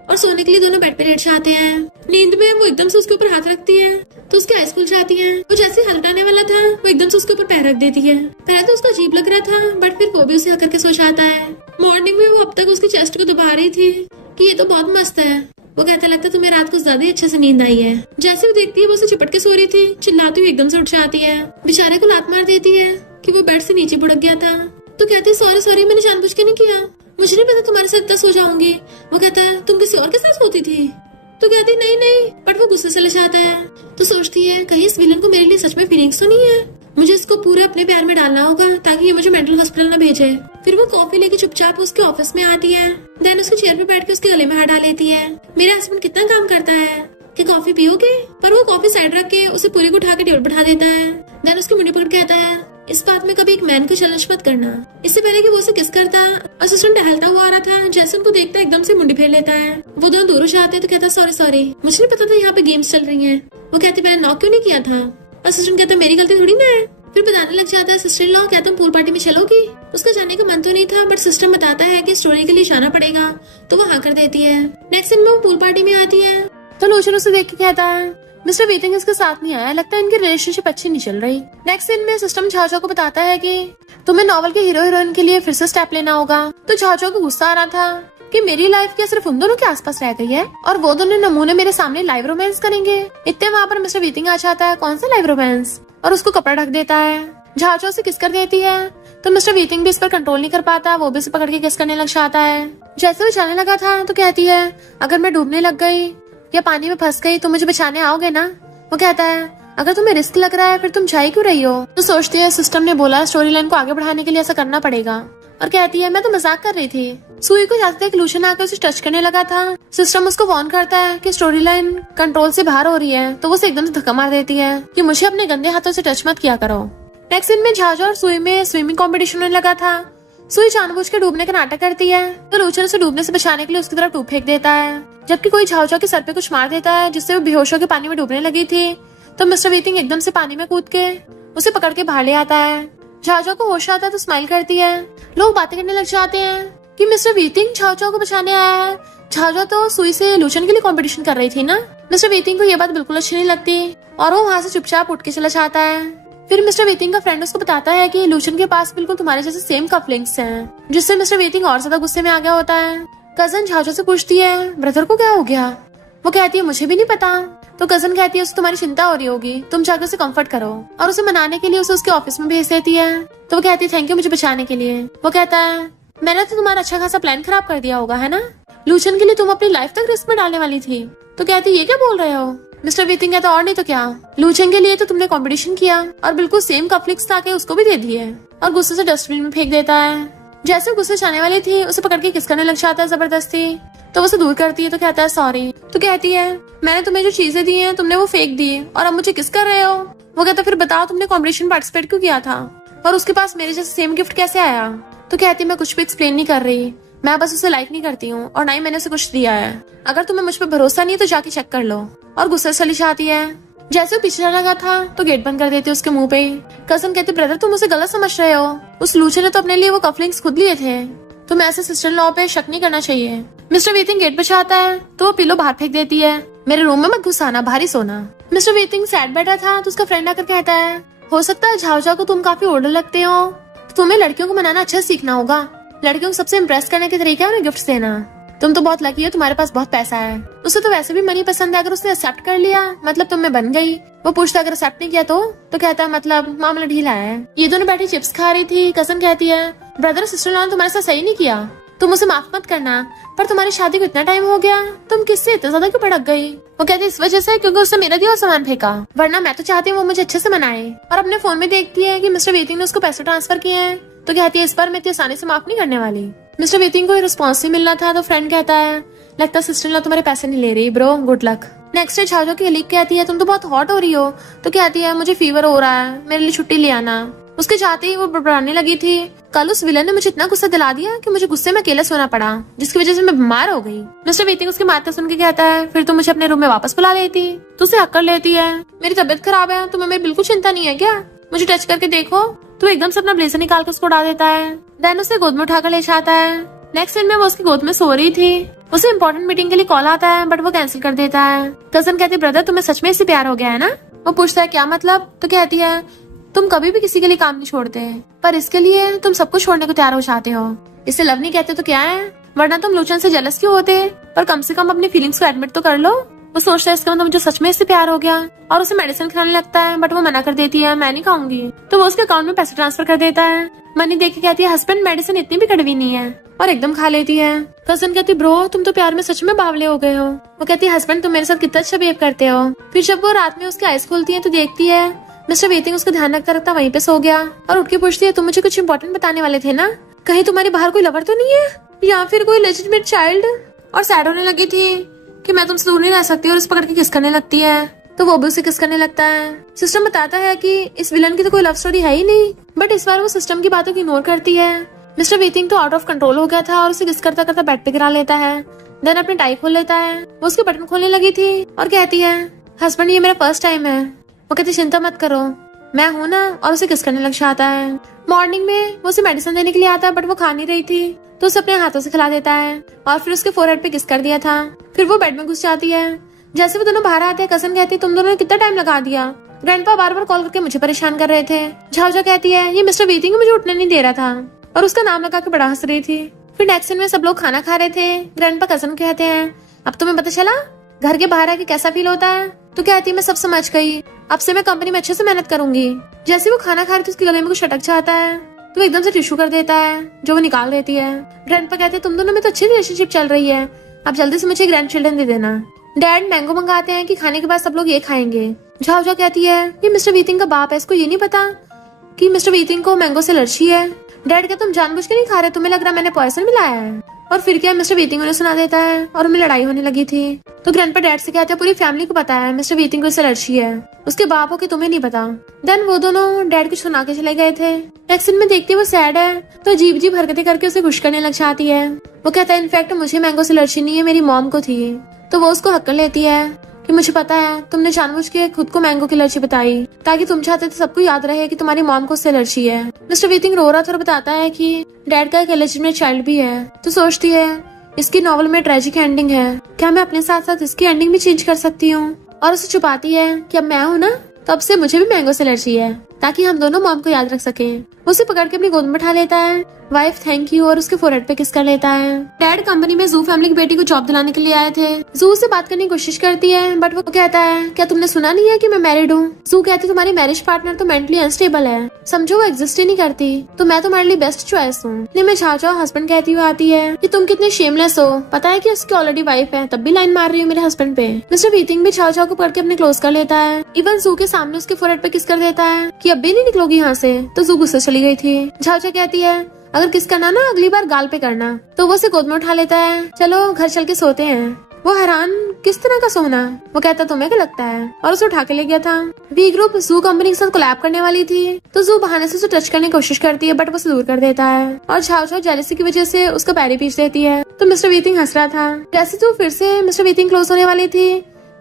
और और सोने के लिए दोनों बेड पे लेट जाते हैं। नींद में वो एकदम से उसके ऊपर हाथ रखती है तो उसकी आईज खुल जाती है। वो जैसे हाथ उठाने वाला था वो एकदम से उसके ऊपर पैर रख देती है। पहले तो उसको अजीब लग रहा था बट फिर वो भी उसे आकर के सो जाता है। मॉर्निंग में वो अब तक उसकी चेस्ट को दबा रही थी कि ये तो बहुत मस्त है। वो कहता लगता तुम्हें रात को ज्यादा ही अच्छे से नींद आई है। जैसे वो देखती है वो उसे चिपट के सो रही थी, चिल्लाती हुई एकदम से उठ जाती है। बेचारे को लात मार देती है कि वो बेड से नीचे बुड़क गया था। तो कहती है सॉरी सॉरी मैंने जानबूझ के नहीं किया, मुझे नहीं पता तुम्हारे साथ इतना सो जाऊंगी। वो कहता है तुम किसी और के साथ सोती थी? तो कहती नहीं नहीं, बट वो गुस्से से ले जाता है। तो सोचती है कहीं इस विलन को मेरे लिए सच में फीलिंग्स तो नहीं है, मुझे इसको पूरे अपने प्यार में डालना होगा ताकि ये मुझे मेंटल हॉस्पिटल न भेजे। फिर वो कॉफी लेके चुपचाप उसके ऑफिस में आती है। देन उसके चेयर पे बैठ के उसके गले में हाथ डाल लेती है। मेरा हस्बैंड कितना काम करता है कि कॉफी पियोगे? पर वो कॉफी साइड रख के उसे पूरी को उठा के टेबल बैठा देता है। देन उसकी मुंडी पकड़ कहता है इस बात में कभी एक मैन को चैलेंज मत करना। इससे पहले कि वो उसे किस करता, असिस्टेंट टहलता हुआ आ रहा था। जैसे उनको देखता एकदम से मुंडी फेर लेता है। वो दोनों दूर हो जाते हैं तो कहता सॉरी सॉरी, मुझे नहीं पता था यहाँ पे गेम्स चल रही हैं। वो कहते मैंने नॉक क्यों नहीं किया था? असिस्टेंट कहता मेरी गलती थोड़ी ना है। फिर बताने लग जाता है सिस्टर लॉ क्या तुम पूल पार्टी में चलोगी? उसका जाने का मन तो नहीं था बट सिस्टम बताता है कि स्टोरी के लिए जाना पड़ेगा तो वो हाँ कर देती है। नेक्स्ट दिन में वो पूल पार्टी में आती है तो लूशन उसे देख के कहता है मिस्टर वीतिंग इसके साथ नहीं आया, लगता है इनकी रिलेशनशिप अच्छी नहीं चल रही। नेक्स्ट दिन में सिस्टम झाओ को बताता है कि तुम्हें नॉवल के हीरो हीरोइन के लिए फिर से स्टेप लेना होगा। तो झाओ को गुस्सा आ रहा था कि मेरी लाइफ क्या सिर्फ उन दोनों के आसपास रह गई है और वो दोनों नमूने मेरे सामने लाइव रोमांस करेंगे। इतने वहाँ पर मिस्टर वीतिंग आ जाता है, कौन सा लाइव रोमांस, और उसको कपड़ा ढक देता है। झाओ से किस कर देती है तो मिस्टर वीतिंग भी इस पर कंट्रोल नहीं कर पाता, वो भी इसे पकड़ के किस करने लग जाता है। जैसे वो चलने लगा था तो कहती है अगर मैं डूबने लग गई या पानी में फंस गई तो मुझे बचाने आओगे ना? वो कहता है अगर तुम्हें रिस्क लग रहा है फिर तुम जा क्यों रही हो? तो सोचती है सिस्टम ने बोला स्टोरी लाइन को आगे बढ़ाने के लिए ऐसा करना पड़ेगा, और कहती है मैं तो मजाक कर रही थी। सुई को जाते तक लूशन आकर उसे टच करने लगा था। सिस्टम उसको वार्न करता है कि स्टोरी लाइन कंट्रोल से बाहर हो रही है तो वो उसे एकदम से धक्का मार देती है कि मुझे अपने गंदे हाथों से टच मत किया करो। नेक्स्ट दिन में झाझो और सुई में स्विमिंग कॉम्पिटिशन होने लगा था। सुई जानबूझ के डूबने का नाटक करती है तो लूशन उसे डूबने से बचाने के लिए उसकी तरफ टूब फेंक देता है, जबकि कोई झाओ के सर पे कुछ मार देता है जिससे वो बेहोश होकर पानी में डूबने लगी थी। तो मिस्टर वीतिंग एकदम से पानी में कूद के उसे पकड़ के बाहर ले आता है। झाओ को होश आता है तो स्माइल करती है। लोग बातें करने लग जाते हैं कि मिस्टर वीतिंग झाओ को बचाने आया है। झाओ तो सुई से लूशन के लिए कंपटीशन कर रही थी ना। मिस्टर वीतिंग को ये बात बिल्कुल अच्छी नहीं लगती और वो वहाँ से चुपचाप उठ के चला जाता है। फिर मिस्टर वीतिंग का फ्रेंड उसको बताता है कि लूशन के पास बिल्कुल तुम्हारे जैसे सेम कपलिंग्स हैं, जिससे मिस्टर वीतिंग और ज्यादा गुस्से में आ गया होता है। कजन झाओ से पूछती है ब्रदर को क्या हो गया? वो कहती है मुझे भी नहीं पता। तो कजन कहती है उसे तुम्हारी चिंता हो रही होगी, तुम जाकर उसे कंफर्ट करो, और उसे मनाने के लिए उसे उसके ऑफिस में भेज देती है। तो वो कहती है थैंक यू मुझे बचाने के लिए। वो कहता है मैंने तो तुम्हारा अच्छा खासा प्लान खराब कर दिया होगा है ना, लूशन के लिए तुम अपनी लाइफ तक रिस्क में डालने वाली थी। तो कहती है ये क्या बोल रहे हो? मिस्टर वीतिंग कहता और नहीं तो क्या, लूशन के लिए तो तुमने कंपटीशन किया और बिल्कुल सेम कपलिंग्स ताकि उसको भी दे दिए, और गुस्से से डस्टबिन में फेंक देता है। जैसे गुस्से जाने वाली थी उसे पकड़ के किस करने लग जाता है जबरदस्ती। तो वो उसे दूर करती है तो कहता है सॉरी। तो कहती है मैंने तुम्हें जो चीजें दी हैं तुमने वो फेंक दी और अब मुझे किस कर रहे हो? वो कहता फिर बताओ तुमने कॉम्पिटिशन पार्टिसिपेट क्यों किया था और उसके पास मेरे जैसे सेम गिफ्ट कैसे आया? तो कहती मैं कुछ भी एक्सप्लेन नहीं कर रही, मैं बस उसे लाइक नहीं करती हूँ और ना ही मैंने उसे कुछ दिया है, अगर तुम्हें मुझ पर भरोसा नहीं है तो जाके चेक कर लो। और गुस्से से चली जाती है। जैसे वो पीछे जाने लगा था तो गेट बंद कर देती है उसके मुंह पे। कजन कहती ब्रदर तुम उसे गलत समझ रहे हो, उस लूचे ने तो अपने लिए वो कपलिंग्स खुद लिए थे, तुम्हें ऐसे सिस्टर लॉ पे शक नहीं करना चाहिए। मिस्टर वीतिंग गेट पे आता है तो वो पिलो बाहर फेंक देती है, मेरे रूम में मत घुसाना, भारी सोना। मिस्टर वीतिंग सैड बैठा था तो उसका फ्रेंड आकर कहता है हो सकता है झाओ को तुम काफी ओल्डर लगते हो, तो तुम्हें लड़कियों को मनाना अच्छा सीखना होगा। लड़कियों को सबसे इम्प्रेस करने के तरीका है उन्हें गिफ्ट देना। तुम तो बहुत लकी हो, तुम्हारे पास बहुत पैसा है। उसे तो वैसे भी मनी पसंद है, अगर उसने एक्सेप्ट कर लिया मतलब तुम में बन गई। वो पूछता अगर एक्सेप्ट नहीं किया तो कहता है मतलब मामला ढीला है। ये दोनों बैठी चिप्स खा रही थी। कजन कहती है ब्रदर सिस्टर लॉ ने तुम्हारे साथ सही नहीं किया, तुम उसे माफ मत करना, पर तुम्हारी शादी को इतना टाइम हो गया, तुम किससे इतना ज्यादा क्यों भड़क गई? वो कहती इस वजह से क्योंकि उसने मेरा दिया और सामान फेंका, वरना मैं तो चाहती हूँ वो मुझे अच्छे से मनाए। और अपने फोन में देखती है कि मिस्टर वीतिंग ने उसको पैसे ट्रांसफर किए हैं, तो कहती है इस बार मैं इतनी आसानी से माफ नहीं करने वाली। मिस्टर वीतिंग को रिस्पॉन्स नहीं मिलना था तो फ्रेंड कहता है लगता है सिस्टर लॉ तुम्हारे पैसे नहीं ले रही bro, good luck. Next day Zhao की लीक कहती है तुम तो बहुत हॉट हो रही हो, तो कहती है मुझे फीवर हो रहा है, मेरे लिए छुट्टी ले आना। उसके जाते ही वो बड़बड़ाने लगी थी कल उस विलन ने मुझे इतना गुस्सा दिला दिया कि मुझे गुस्से में अकेले सोना पड़ा, जिसकी वजह से मैं बीमार हो गई। मिस्टर वीतिंग उसकी बातें सुन के कहता है फिर तुम मुझे अपने रूम में वापस बुला लेती, तो उसे हक कर लेती है मेरी तबीयत खराब है, तुम्हें मेरी बिल्कुल चिंता नहीं है क्या, मुझे टच करके देखो। तो एकदम से अपना ब्लेजर निकाल कर उसको उड़ा देता है। देन उसे गोद में उठाकर ले जाता है नेक्स्ट सीन में वो उसकी गोद में सो रही थी। उसे इम्पोर्टेंट मीटिंग के लिए कॉल आता है बट वो कैंसिल कर देता है। कजन कहती है ब्रदर तुम्हें सच में इससे प्यार हो गया है ना? वो पूछता है क्या मतलब? तो कहती है तुम कभी भी किसी के लिए काम नहीं छोड़ते, पर इसके लिए तुम सब कुछ छोड़ने को तैयार हो जाते हो। इसे लव नहीं कहते तो क्या है? वरना तुम लूचन से जेलस क्यों होते? पर कम से कम अपनी फीलिंग्स को एडमिट तो कर लो। वो सोचता है इसका मतलब मुझे सच में इससे प्यार हो गया और उसे मेडिसिन खिलाने लगता है बट वो मना कर देती है, मैं नहीं खाऊंगी। तो वो उसके अकाउंट में पैसे ट्रांसफर कर देता है। मनी देख के कहती है हस्बैंड मेडिसिन इतनी भी कड़वी नहीं है, और एकदम खा लेती है। कजन कहती ब्रो तुम तो प्यार में सच में बावले हो गए हो। वो कहती है हस्बैंड तुम मेरे साथ कितना अच्छा बिहेव करते हो। फिर जब वो रात में उसकी आइज खोलती है तो देखती है मिस्टर वेतिंग उसका ध्यान रखता रखता वहीं पे सो गया और उठ के पूछती है तुम मुझे कुछ इंपॉर्टेंट बताने वाले थे ना? कहीं तुम्हारे बाहर कोई लवर तो नहीं है या फिर कोई लेजिटिमेट चाइल्ड? और सैड होने लगी थी कि मैं तुमसे दूर नहीं रह सकती और उस पकड़ के किस करने लगती है। तो वो भी उसे किस करने लगता है। सिस्टम बताता है कि इस विलन की तो कोई लव स्टोरी है ही नहीं, बट इस बार वो सिस्टम की बातों को इग्नोर करती है। मिस्टर वेतिंग तो आउट ऑफ कंट्रोल हो गया था और उसे किस करता करता बेड पे गिरा लेता है। देन अपनी टाई खोल लेता है। वो उसके बटन खोलने लगी थी और कहती है हस्बैंड ये मेरा फर्स्ट टाइम है। वो कहती चिंता मत करो मैं हूँ ना, और उसे किस करने लग जाता है। मॉर्निंग में वो उसे मेडिसिन देने के लिए आता है बट वो खा नहीं रही थी तो उसे अपने हाथों से खिला देता है और फिर उसके फोरहेड पे किस कर दिया था। फिर वो बेड में घुस जाती है। जैसे वो दोनों बाहर आते हैं कजन कहती है तुम दोनों ने कितना टाइम लगा दिया, ग्रैंडपा बार बार कॉल करके मुझे परेशान कर रहे थे। झाओजा कहती है ये मिस्टर वेतिंग मुझे उठने नहीं दे रहा था और उसका नाम लगा के बड़ा हंस रही थी। फिर नेक्स्ट सीन में सब लोग खाना खा रहे थे। ग्रैंडपा कजन कहते हैं अब तुम्हें पता चला घर के बाहर आके कैसा फील होता है? तो कहती है मैं सब समझ गई, अब से मैं कंपनी में अच्छे से मेहनत करूंगी। जैसे वो खाना खा रही थी उसके गले में कुछ अटक जाता है तो एकदम से टिश्यू कर देता है जो वो निकाल देती है। ग्रैंडपा कहते हैं तुम दोनों में तो अच्छी रिलेशनशिप चल रही है, अब जल्दी से मुझे ग्रैंड चिल्ड्रन दे देना। डैड मैंगो मंगाते हैं कि खाने के बाद सब लोग ये खाएंगे। झाओजा कहती है ये मिस्टर वेतिंग का बाप है, इसको ये नहीं पता कि मिस्टर वेतिंग को मैंगो से एलर्जी है। डैड कहते तुम जानबूझ के नहीं खा रहे, तुम्हें लग रहा मैंने पॉइजन मिलाया है। और फिर क्या मिस्टर वेतिंग उन्हें सुना देता है और उनमें लड़ाई होने लगी थी। तो ग्रैंडपा डैड से कहते हैं पूरी फैमिली को पता है मिस्टर वेतिंग को इससे एलर्जी है, उसके बाप हो कि तुम्हें नहीं पता। देन वो दोनों डैड को सुना के चले गए थे। नेक्स्ट सीन में देखते वो सैड है तो अजीब अजीब हरकतें करके उसे खुश करने लग जाती है। वो कहता है इनफैक्ट मुझे मैंगो से एलर्जी नहीं है, मेरी मॉम को थी। तो वो उसको हक कर लेती है कि मुझे पता है तुमने जानबूझ के खुद को मैंगो की एलर्जी बताई ताकि तुम चाहते थे सबको याद रहे कि तुम्हारी मॉम को उससे एलर्जी है। मिस्टर वेतिंग रो रहा था और बताता है कि डैड का एक एलिजिबल चाइल्ड भी है। तो सोचती है इसकी नॉवल में ट्रेजिक एंडिंग है, क्या मैं अपने साथ साथ इसकी एंडिंग भी चेंज कर सकती हूँ? और उसे छुपाती है कि अब मैं हूँ ना तो अब से मुझे भी मैंगो से एलर्जी है ताकि हम दोनों मॉम को याद रख सकें। उसे पकड़ के अपनी गोद में बैठा लेता है। वाइफ थैंक यू और उसके फोरहेड पे किस कर लेता है। डैड कंपनी में जू फैमिली की बेटी को जॉब दिलाने के लिए आए थे। जू से बात करने की कोशिश करती है बट वो कहता है क्या तुमने सुना नहीं है कि मैं मैरिड हूँ? जू कहती तुम्हारी मैरिज पार्टनर तो मेंटली अनस्टेबल है, समझो वो एग्जिस्ट ही नहीं करती, तो मैं तुम्हारे लिए बेस्ट चॉइस हूँ। मैं झाओजा हस्बैंड कहती हुई आती है कि तुम कितने शेमलेस हो, पता है कि उसकी ऑलरेडी वाइफ है तब भी लाइन मार रही हो मेरे हस्बैंड पे। मिस्टर वेतिंग भी झाओजा को पकड़ के अपने क्लोज कर लेता है। इवन जू के सामने उसके फोरहेड पे किस कर देता है कि अब भी नहीं निकलोगी यहाँ से। तो जू गुस्से चली गई थी। झाओजा कहती है अगर किस करना ना अगली बार गाल पे करना। तो वो उसे गोद में उठा लेता है। चलो घर चल के सोते हैं। वो हैरान किस तरह का सोना? वो कहता तुम्हें क्या लगता है, और उसे उठा के ले गया था। वी ग्रुप जू कंपनी के साथ कोलैब करने वाली थी तो जू बहाने से उसे टच करने की कोशिश करती है बट वो उसे दूर कर देता है और झाओजा जेलसी की वजह से उसका पैरी पीछ देती है। तो मिस्टर वेतिंग हंस रहा था। जैसे जो फिर से मिस्टर वेतिंग क्लोज होने वाली थी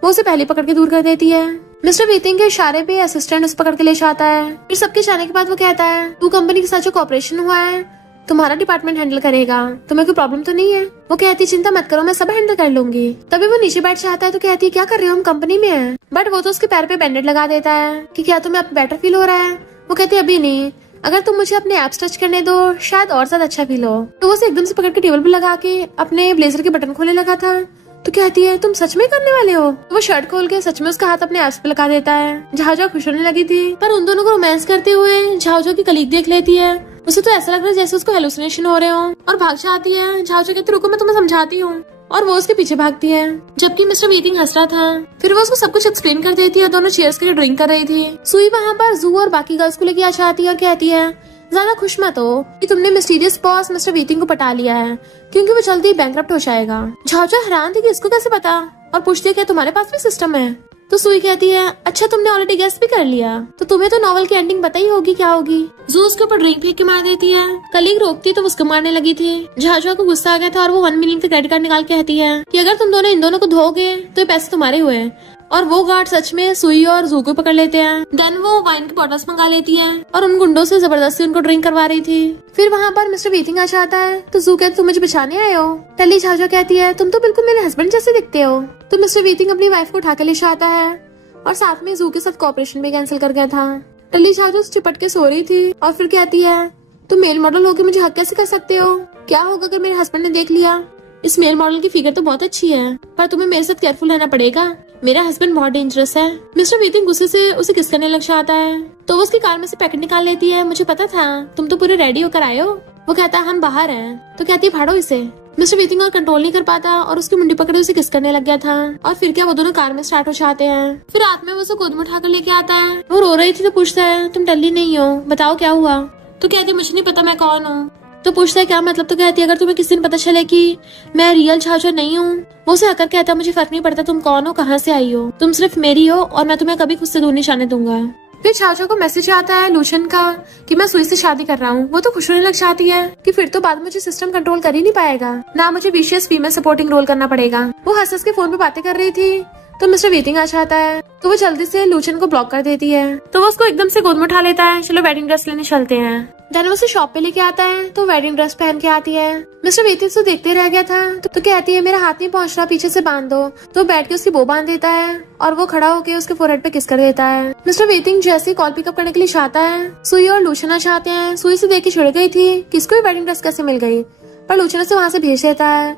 वो उसे पहले पकड़ के दूर कर देती है। मिस्टर वेतिंग के इशारे पे असिस्टेंट उसे पकड़ के ले जाता है। फिर सबके जाने के बाद वो कहता है तू कंपनी के साथ जो कॉपरेशन हुआ है तुम्हारा डिपार्टमेंट हैंडल करेगा, तुम्हें कोई प्रॉब्लम तो नहीं है? वो कहती चिंता मत करो मैं सब हैंडल कर लूंगी। तभी वो नीचे बैठ जाता है तो कहती है क्या कर रहे हो, हम कंपनी में हैं। बट वो तो उसके पैर पे बैंडेड लगा देता है कि क्या तुम्हें अब बेटर फील हो रहा है? वो कहती है अभी नहीं, अगर तुम मुझे अपने एब्स टच करने दो शायद और ज्यादा अच्छा फील हो। तो वो एकदम से पकड़ के टेबल पे लगा के अपने ब्लेजर के बटन खोलने लगा था। तो कहती है तुम सच में करने वाले हो? वो शर्ट खोल के सच में उसका हाथ अपने एब्स पे लगा देता है। झाओजा खुश होने लगी थी पर उन दोनों को रोमांस करते हुए झाओजा की कलीग देख लेती है। उसे तो ऐसा लग रहा है जैसे उसको हेलुसिनेशन हो रहे हो और भाग जाती है। झाओजा कहती रुको मैं तुम्हें समझाती हूँ और वो उसके पीछे भागती है जबकि मिस्टर वेतिंग हंस रहा था। फिर वो उसको सब कुछ एक्सप्लेन कर देती है। दोनों चेयर्स के लिए ड्रिंक कर रही थी। सुई वहाँ पर जू और बाकी गर्ल्स को लेके आ जाती है और कहती है ज्यादा खुश मत हो कि तुमने मिस्टीरियस बॉस मिस्टर वेतिंग को पटा लिया है क्योंकि वो जल्दी बैंकरप्ट हो जाएगा। झाओजा हैरान थी कि इसको कैसे पता और पूछती है क्या तुम्हारे पास भी सिस्टम है? तो सुई कहती है अच्छा तुमने ऑलरेडी गेस भी कर लिया तो तुम्हें तो नॉवल की एंडिंग पता ही होगी क्या होगी। जू उसके ऊपर ड्रिंक फेंक के मार देती है। कलीग रोकती तो उसको मारने लगी थी। झाओजा को गुस्सा आ गया था और वो 1 मिलियन का क्रेडिट कार्ड निकाल के कहती है कि अगर तुम दोनों इन दोनों को धोगे तो ये पैसे तुम्हारे हुए और वो गार्ड सच में सुई और जू को पकड़ लेते हैं। देन वो वाइन की बॉटल्स मंगा लेती है और उन गुंडों से जबरदस्ती उनको ड्रिंक करवा रही थी। फिर वहाँ पर मिस्टर वीथिंग आ जाता है तो जू कहते तुम मुझे बचाने आए हो। टली झाओझाओ कहती है तुम तो बिल्कुल मेरे हस्बैंड जैसे दिखते हो। तो मिस्टर वीथिंग अपनी वाइफ को उठा के ले आता है और साथ में जू के साथ कॉपरेशन भी कैंसिल कर गया था। टली झाओझाओ चिपट के सो रही थी और फिर कहती है तुम मेल मॉडल होकर मुझे हक कैसे कर सकते हो? क्या होगा अगर मेरे हस्बैंड ने देख लिया? इस मेल मॉडल की फिगर तो बहुत अच्छी है पर तुम्हें मेरे साथ केयरफुल रहना पड़ेगा, मेरा हस्बैंड बहुत डेंजरस है। मिस्टर वीथिंग गुस्से से उसे किस करने लग जाता है तो वो उसकी कार में से पैकेट निकाल लेती है। मुझे पता था तुम तो पूरे रेडी होकर आए हो। वो कहता है हम बाहर हैं। तो कहती है फाड़ो इसे। मिस्टर वीथिंग और कंट्रोल नहीं कर पाता और उसकी मुंडी पकड़े उसे किस करने लग गया था। और फिर क्या वो दोनों कार में स्टार्ट हो जाते हैं। फिर रात में वो उसे गोद में उठाकर लेके आता है। वो रो रही थी तो पूछता है तुम टल्ली नहीं हो, बताओ क्या हुआ? तो कहती है मुझे नहीं पता मैं कौन हूँ। तो पूछता है क्या मतलब? तो कहती है अगर तुम्हें किसी दिन पता चले कि मैं रियल झाओझाओ नहीं हूँ। वो उसे आकर कहता है मुझे फर्क नहीं पड़ता तुम कौन हो, कहाँ से आई हो, तुम सिर्फ मेरी हो और मैं तुम्हें कभी खुद से दूर नहीं जाने दूंगा। फिर झाओझाओ को मैसेज आता है लूशन का कि मैं सुई से शादी कर रहा हूँ। वो तो खुश होने लग जाती है कि फिर तो बाद में मुझे सिस्टम कंट्रोल कर ही नहीं पाएगा, ना मुझे विशियस फीमेल सपोर्टिंग रोल करना पड़ेगा। वो हंस हंस के फोन पे बातें कर रही थी तो मिस्टर वीथिंग आ जाता है तो वो जल्दी से लूशन को ब्लॉक कर देती है। तो वो उसको एकदम से गोद में उठा लेता है। चलो वेडिंग ड्रेस लेने चलते हैं। देन उसे शॉप पे लेके आता है तो वेडिंग ड्रेस पहन के आती है। मिस्टर वीथिंग तो देखते रह गया था तो कहती है मेरा हाथ नहीं पहुंच रहा, पीछे से बांध दो। तो बैठ के उसकी बो बांध देता है और वो खड़ा होकर उसके फोरहेड पे किस कर देता है। मिस्टर वीथिंग जैसे ही कॉल पिकअप करने के लिए चाहता है सुई और लूशन आ जाते हैं। सुई से देख के छिड़ गई थी किसको वेडिंग ड्रेस कैसे मिल गई, पर लूशन से वहाँ से भेज देता है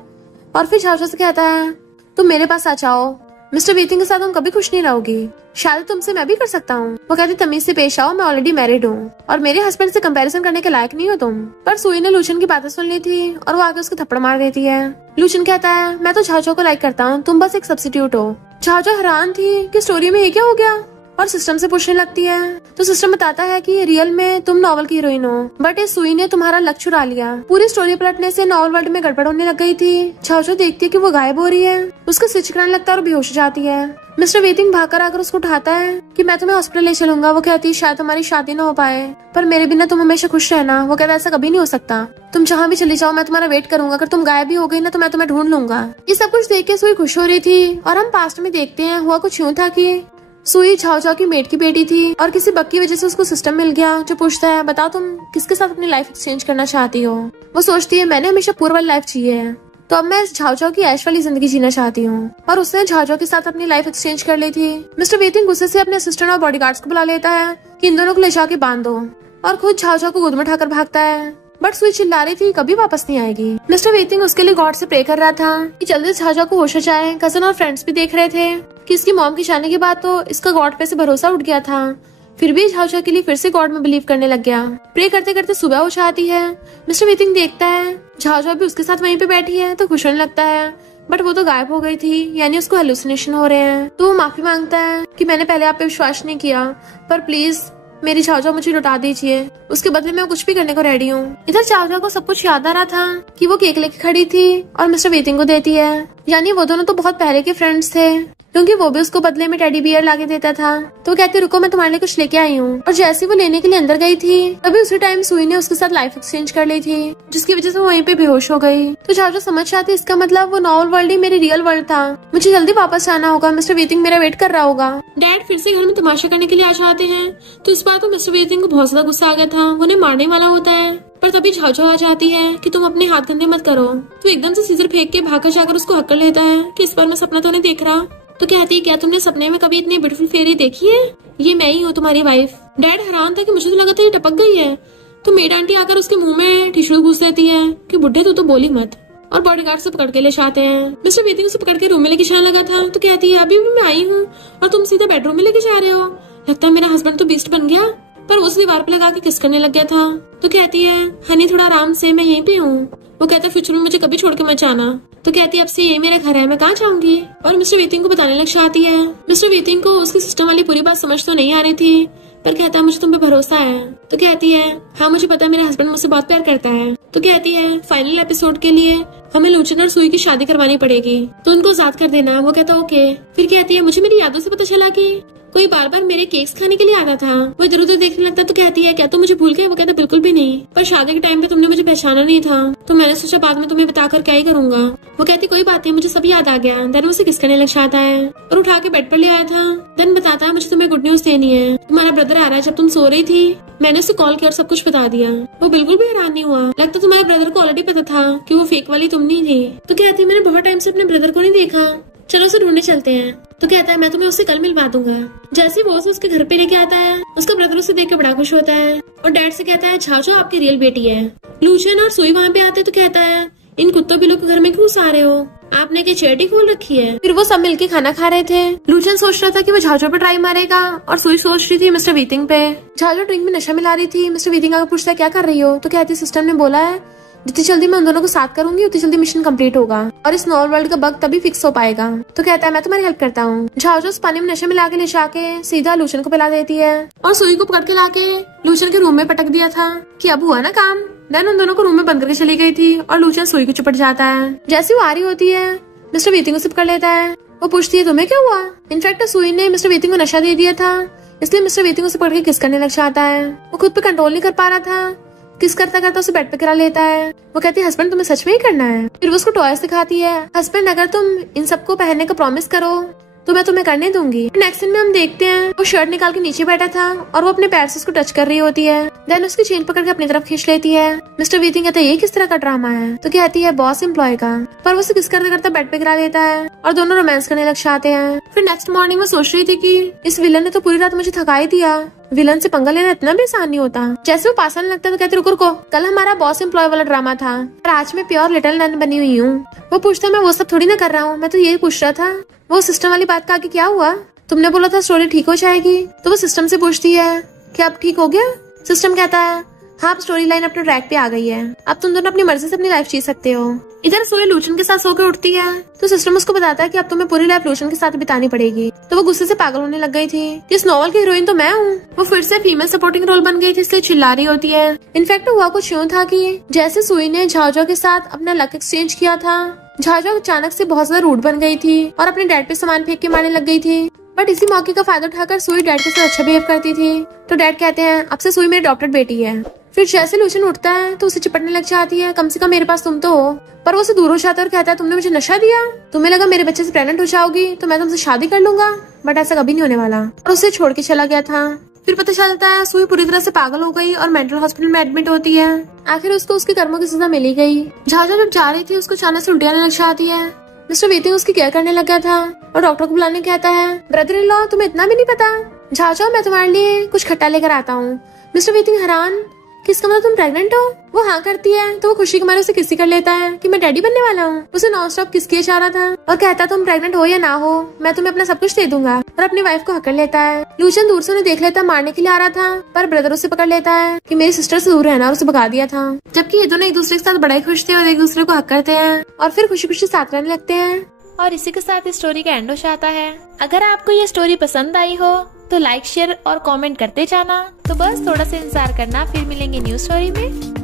और फिर झाओझाओ से कहता है तुम मेरे पास आ जाओ, मिस्टर वीथिंग के साथ तुम कभी खुश नहीं रहोगी, शायद तुमसे मैं भी कर सकता हूँ। वो कहती तमीज से पेश आओ, मैं ऑलरेडी मैरिड हूँ और मेरे हस्बैंड से कंपैरिजन करने के लायक नहीं हो तुम। पर सुई ने लूशन की बातें सुन ली थी और वो आके उसको थप्पड़ मार देती है। लूशन कहता है मैं तो झाओझाओ को लाइक करता हूँ, तुम बस एक सब्स्टिट्यूट हो। झाओझाओ हैरान थी कि स्टोरी में ये क्या हो गया और सिस्टम से पूछने लगती है तो सिस्टम बताता है कि रियल में तुम नॉवल की हीरोइन हो बट इस सुई ने तुम्हारा लक चुरा लिया। पूरी स्टोरी पलटने से नॉवल वर्ल्ड में गड़बड़ होने लग गई थी। झाओझाओ देखती है कि वो गायब हो रही है, उसका स्विच कराने लगता है और बेहोश हो जाती है। मिस्टर वीथिंग भागकर आकर उसको उठाता है कि मैं तुम्हें हॉस्पिटल ले चलूंगा। वो कहती है शायद तुम्हारी शादी न हो पाए पर मेरे बिना तुम हमेशा खुश रहना। वो कहता है ऐसा कभी नहीं हो सकता, तुम जहाँ भी चली जाओ मैं तुम्हारा वेट करूंगा, अगर तुम गायब भी हो गई ना तो मैं तुम्हें ढूंढ लूंगा। ये सब कुछ देख के सुई खुश हो रही थी और हम पास्ट में देखते हैं हुआ कुछ यूं था कि सुई झाओझाओ की मेट की बेटी थी और किसी बग की वजह से उसको सिस्टम मिल गया जो पूछता है बताओ तुम किसके साथ अपनी लाइफ एक्सचेंज करना चाहती हो। वो सोचती है मैंने हमेशा पूर्व वाली लाइफ जी है तो अब मैं इस झाओझाओ की ऐश वाली जिंदगी जीना चाहती हूँ और उसने झाओझाओ के साथ अपनी लाइफ एक्सचेंज कर ली थी। मिस्टर वीथिंग गुस्से से अपने असिस्टेंट और बॉडीगार्ड्स को बुला लेता है कि इन दोनों को ले जाके बांध दो और खुद झाओझाओ को गोद में उठाकर भागता है। बट सुई चिल्ला रही थी कभी वापस नहीं आएगी। मिस्टर वीथिंग उसके लिए गॉड से प्रे कर रहा था कि जल्दी झाओझाओ को होश हो जाए। कजन और फ्रेंड्स भी देख रहे थे कि इसकी मॉम की जाने के बाद तो इसका गॉड पे से भरोसा उठ गया था, फिर भी झाओझाओ के लिए फिर से गॉड में बिलीव करने लग गया। प्रे करते करते सुबह हो जाती है। मिस्टर वीथिंग देखता है झाओझाओ भी उसके साथ वहीं पे बैठी है तो खुश होने लगता है बट वो तो गायब हो गई थी, यानी उसको हेलुसिनेशन हो रहे हैं। तो वो माफी मांगता है कि मैंने पहले आप पे विश्वास नहीं किया पर प्लीज मेरी झाओझाओ मुझे लौटा दीजिए, उसके बदले मैं कुछ भी करने को रेडी हूँ। इधर झाओझाओ को सब कुछ याद आ रहा था कि वो केक लेके खड़ी थी और मिस्टर वीथिंग को देती है, यानी वो दोनों तो बहुत पहले के फ्रेंड्स थे क्योंकि वो भी उसको बदले में टेडी बियर लाके देता था। तो वो कहती रुको मैं तुम्हारे लिए कुछ लेके आई हूँ और जैसे वो लेने के लिए अंदर गई थी तभी उसी टाइम सुई ने उसके साथ लाइफ एक्सचेंज कर ली थी जिसकी वजह से वो वहीं पे बेहोश हो गई। तो झाओझाओ समझ जाती इसका मतलब वो नॉवल वर्ल्ड ही मेरी रियल वर्ल्ड था, मुझे जल्दी वापस आना होगा, मिस्टर वीथिंग मेरा वेट कर रहा होगा। डैड फिर से घर में तमाशा करने के लिए आ जाते हैं तो इस बार तो मिस्टर वीथिंग को बहुत ज्यादा गुस्सा आ गया था, वो उन्हें मारने वाला होता है पर तभी झाओझाओ आ जाती है कि तुम अपने हाथ गंदे मत करो। तो एकदम से सीजर फेंक के भागकर जाकर उसको हक कर लेता है कि इस बार मैं सपना तो नहीं देख रहा। तो कहती है क्या तुमने सपने में कभी इतनी ब्यूटीफुल फेरी देखी है, ये मैं ही हूँ तुम्हारी वाइफ। डैड हैरान था कि मुझे तो लगा था ये टपक गई है। तो मेड आंटी आकर उसके मुंह में टिश्यू घुस देती है कि बुढ़े तो बोली मत और बॉडीगार्ड से पकड़ के ले जाते हैं। मिस्टर वीथिंग से पकड़ के रूम में लेके जाने लगा था तो कहती है अभी भी मैं आई हूँ और तुम सीधा बेडरूम में लेके जा रहे हो, लगता है मेरा हस्बैंड तो बीस्ट बन गया। पर उस दीवार पे लगा के किस करने लग गया था। तो कहती है हनी थोड़ा आराम से, मैं यहीं पे हूँ। वो कहता है फ्यूचर में मुझे कभी छोड़ के मत जाना। तो कहती है अब से ये मेरा घर है, मैं कहाँ जाऊंगी। और मिस्टर वीथिंग को बताने लग जाती है। मिस्टर वीथिंग को उसकी सिस्टम वाली पूरी बात समझ तो नहीं आ रही थी पर कहता है मुझे तुम पे भरोसा है। तो कहती है हाँ मुझे पता है मेरा हस्बैंड मुझसे बहुत प्यार करता है। तो कहती है फाइनल एपिसोड के लिए हमें लूचन और सुई की शादी करवानी पड़ेगी तो उनको आजाद कर देना। वो कहता ओके। फिर कहती है मुझे मेरी यादों से पता चला कि कोई बार बार मेरे केक्स खाने के लिए आता था। वो इधर उधर देखने लगता तो कहती है क्या तुम मुझे भूल गए? वो कहता बिल्कुल भी नहीं, पर शादी के टाइम पे तुमने मुझे पहचाना नहीं था तो मैंने सोचा बाद में तुम्हें बताकर क्या ही करूंगा। वो कहती कोई बात नहीं, मुझे सब याद आ गया। देन उसे किस करने लग जाता है और उठा के बेड पर ले आया था। देन बताता है मुझे तुम्हें गुड न्यूज देनी है, तुम्हारा ब्रदर आ रहा है। जब तुम सो रही थी मैंने उसे कॉल किया और सब कुछ बता दिया। वो बिल्कुल भी हैरान नहीं हुआ, लगता तुम्हारे ब्रदर को ऑलरेडी पता था कि वो फेक वाली तुम नहीं थी। तो कहती मैंने बहुत टाइम से अपने ब्रदर को नहीं देखा, चलो उसे ढूंढने चलते हैं। तो कहता है मैं तुम्हें उससे कल मिलवा दूंगा। जैसे ही वो उसे उसके घर पे लेके आता है उसका ब्रदर उसे देख के बड़ा खुश होता है और डैड से कहता है झाजो आपकी रियल बेटी है। लूशियन और सुई वहाँ पे आते तो कहता है इन कुत्तों बिल्लों के घर में क्यों आ रहे हो, आपने क्या चैरिटी खोल रखी है? फिर वो सब मिलके खाना खा रहे थे। लूशियन सोच रहा था कि वो झाजो पे ट्राई मारेगा और सुई सोच रही थी मिस्टर वीतिंग पे। झाजो ड्रिंक में नशा मिला रही थी। मिस्टर वीतिंग आकर पूछता है क्या कर रही हो? तो कहती सिस्टर ने बोला है जितनी जल्दी मैं उन दोनों को साथ करूंगी उतनी जल्दी मिशन कंप्लीट होगा और इस नॉर्मल वर्ल्ड का बग तभी फिक्स हो पाएगा। तो कहता है मैं तुम्हारी हेल्प करता हूँ। झाजो उस पानी में नशा मिला के ले जाके सीधा लूशियन को पिला देती है और सुई को पकड़ के लाके लूशियन के रूम में पटक दिया था कि अब हुआ ना काम। देन उन दोनों को रूम में बंद करके चली गई थी और लूशियन सुई को चिपट जाता है। जैसे वो आ रही होती है मिस्टर वीतिंग को पकड़ लेता है। वो पूछती है तुम्हें क्या हुआ? इनफैक्ट सुई ने मिस्टर वीतिंग को नशा दे दिया था इसलिए मिस्टर वीतिंग उसे पकड़ के किस करने लग जाता है। वो खुद पे कंट्रोल नहीं कर पा रहा था, किस करता करता उसे बेड पे गिरा लेता है। वो कहती है हस्बैंड तुम्हें सच में ही करना है? फिर वो उसको टॉयज दिखाती है। हस्बैंड अगर तुम इन सबको पहनने का प्रॉमिस करो तो मैं तुम्हें करने दूंगी। नेक्स्ट सीन में हम देखते हैं वो शर्ट निकाल के नीचे बैठा था और वो अपने पैर से उसको टच कर रही होती है। देन उसकी चेन पकड़ के अपनी तरफ खींच लेती है। मिस्टर वीतिंग कहता है ये किस तरह का ड्रामा है? तो कहती है बॉस एम्प्लॉय का। पर वो उसे किस करते करते बेड पे गिरा देता है और दोनों रोमांस करने लग जाते हैं। फिर नेक्स्ट मॉर्निंग वो सोच रही थी कि इस विलन ने तो पूरी रात मुझे थका ही दिया, विलन से पंगा लेना इतना भी आसान नहीं होता। जैसे वो पास आने लगता है तो कहती रुको रुको, कल हमारा बॉस एम्प्लॉय वाला ड्रामा था और आज मैं प्योर लिटिल नन बनी हुई हूँ। वो पूछता मैं वो सब थोड़ी ना कर रहा हूँ, मैं तो यही पूछ रहा था वो सिस्टम वाली बात का आगे क्या हुआ? तुमने बोला था स्टोरी ठीक हो जाएगी। तो वो सिस्टम से पूछती है कि अब ठीक हो गया? सिस्टम कहता है हाँ अब स्टोरी लाइन अपने ट्रैक पे आ गई है, अब तुम दोनों अपनी मर्जी से अपनी लाइफ जी सकते हो। इधर सोई लूशियन के साथ सो के उठती है तो सिस्टम उसको बताता है कि अब तुम्हें पूरी लाइफ लूशियन के साथ बितानी पड़ेगी। तो वो गुस्से से पागल होने लग गई थी, इस नॉवल की हीरोइन तो मैं हूँ। वो फिर से फीमेल सपोर्टिंग रोल बन गई थी इसलिए चिल्ला रही होती है। इनफैक्ट हुआ कुछ यूँ था कि जैसे सुई ने झाजो के साथ अपना लक एक्सचेंज किया था, झाजो अचानक से बहुत ज्यादा रूड बन गई थी और अपने डैड पे सामान फेंक के मारने लग गई थी। बट इसी मौके का फायदा उठाकर सुई डैड के साथ अच्छा बिहेव करती थी। तो डैड कहते हैं अब से सुई मेरी अडॉप्टेड बेटी है। फिर जैसे लूशियन उठता है तो उसे चिपटने लग जाती है, कम से कम मेरे पास तुम तो हो। पर वो उसे दूर हो जाता है और कहता है तुमने मुझे नशा दिया, तुम्हें लगा मेरे बच्चे से प्रेग्नेंट हो जाओगी तो मैं तुमसे शादी कर लूंगा, बट ऐसा कभी नहीं होने वाला। और उसे छोड़ के चला गया था। फिर पता चलता है सुई पूरी तरह से पागल हो गई और मेंटल हॉस्पिटल में एडमिट होती है। आखिर उसको उसके कर्मों की सजा मिली गई। झाजो जब जा रही थी उसको अचानक से उल्टी आने लग जाती है। मिस्टर वीतिंग उसकी केयर करने लग गया था और डॉक्टर को बुलाने कहता है ब्रदर इन लॉ तुम्हें इतना भी नहीं पता, झाजो मैं तुम्हारे लिए कुछ खट्टा लेकर आता हूँ। मिस्टर वीतिंग हैरान किसका मतलब तुम प्रेग्नेंट हो? वो हाँ करती है तो वो खुशी के मारे उसे किसी कर लेता है कि मैं डैडी बनने वाला हूँ। उसे नॉन स्टॉप किस किया जा रहा था और कहता तुम प्रेग्नेंट हो या ना हो मैं तुम्हें अपना सब कुछ दे दूंगा और अपनी वाइफ को हक कर लेता है। लूशियन दूर से उन्हें देख लेता मारने के लिए आ रहा था पर ब्रदर उसे पकड़ लेता है कि मेरी सिस्टर से दूर रहना और उसे भगा दिया था। जबकि ये दोनों एक दूसरे के साथ बड़ा ही खुश थे और एक दूसरे को हक करते हैं और फिर खुशी खुशी साथ रहने लगते हैं। और इसी के साथ इस स्टोरी का एंड हो जाता है। अगर आपको ये स्टोरी पसंद आई हो तो लाइक शेयर और कमेंट करते जाना। तो बस थोड़ा सा इंतजार करना, फिर मिलेंगे न्यू स्टोरी में।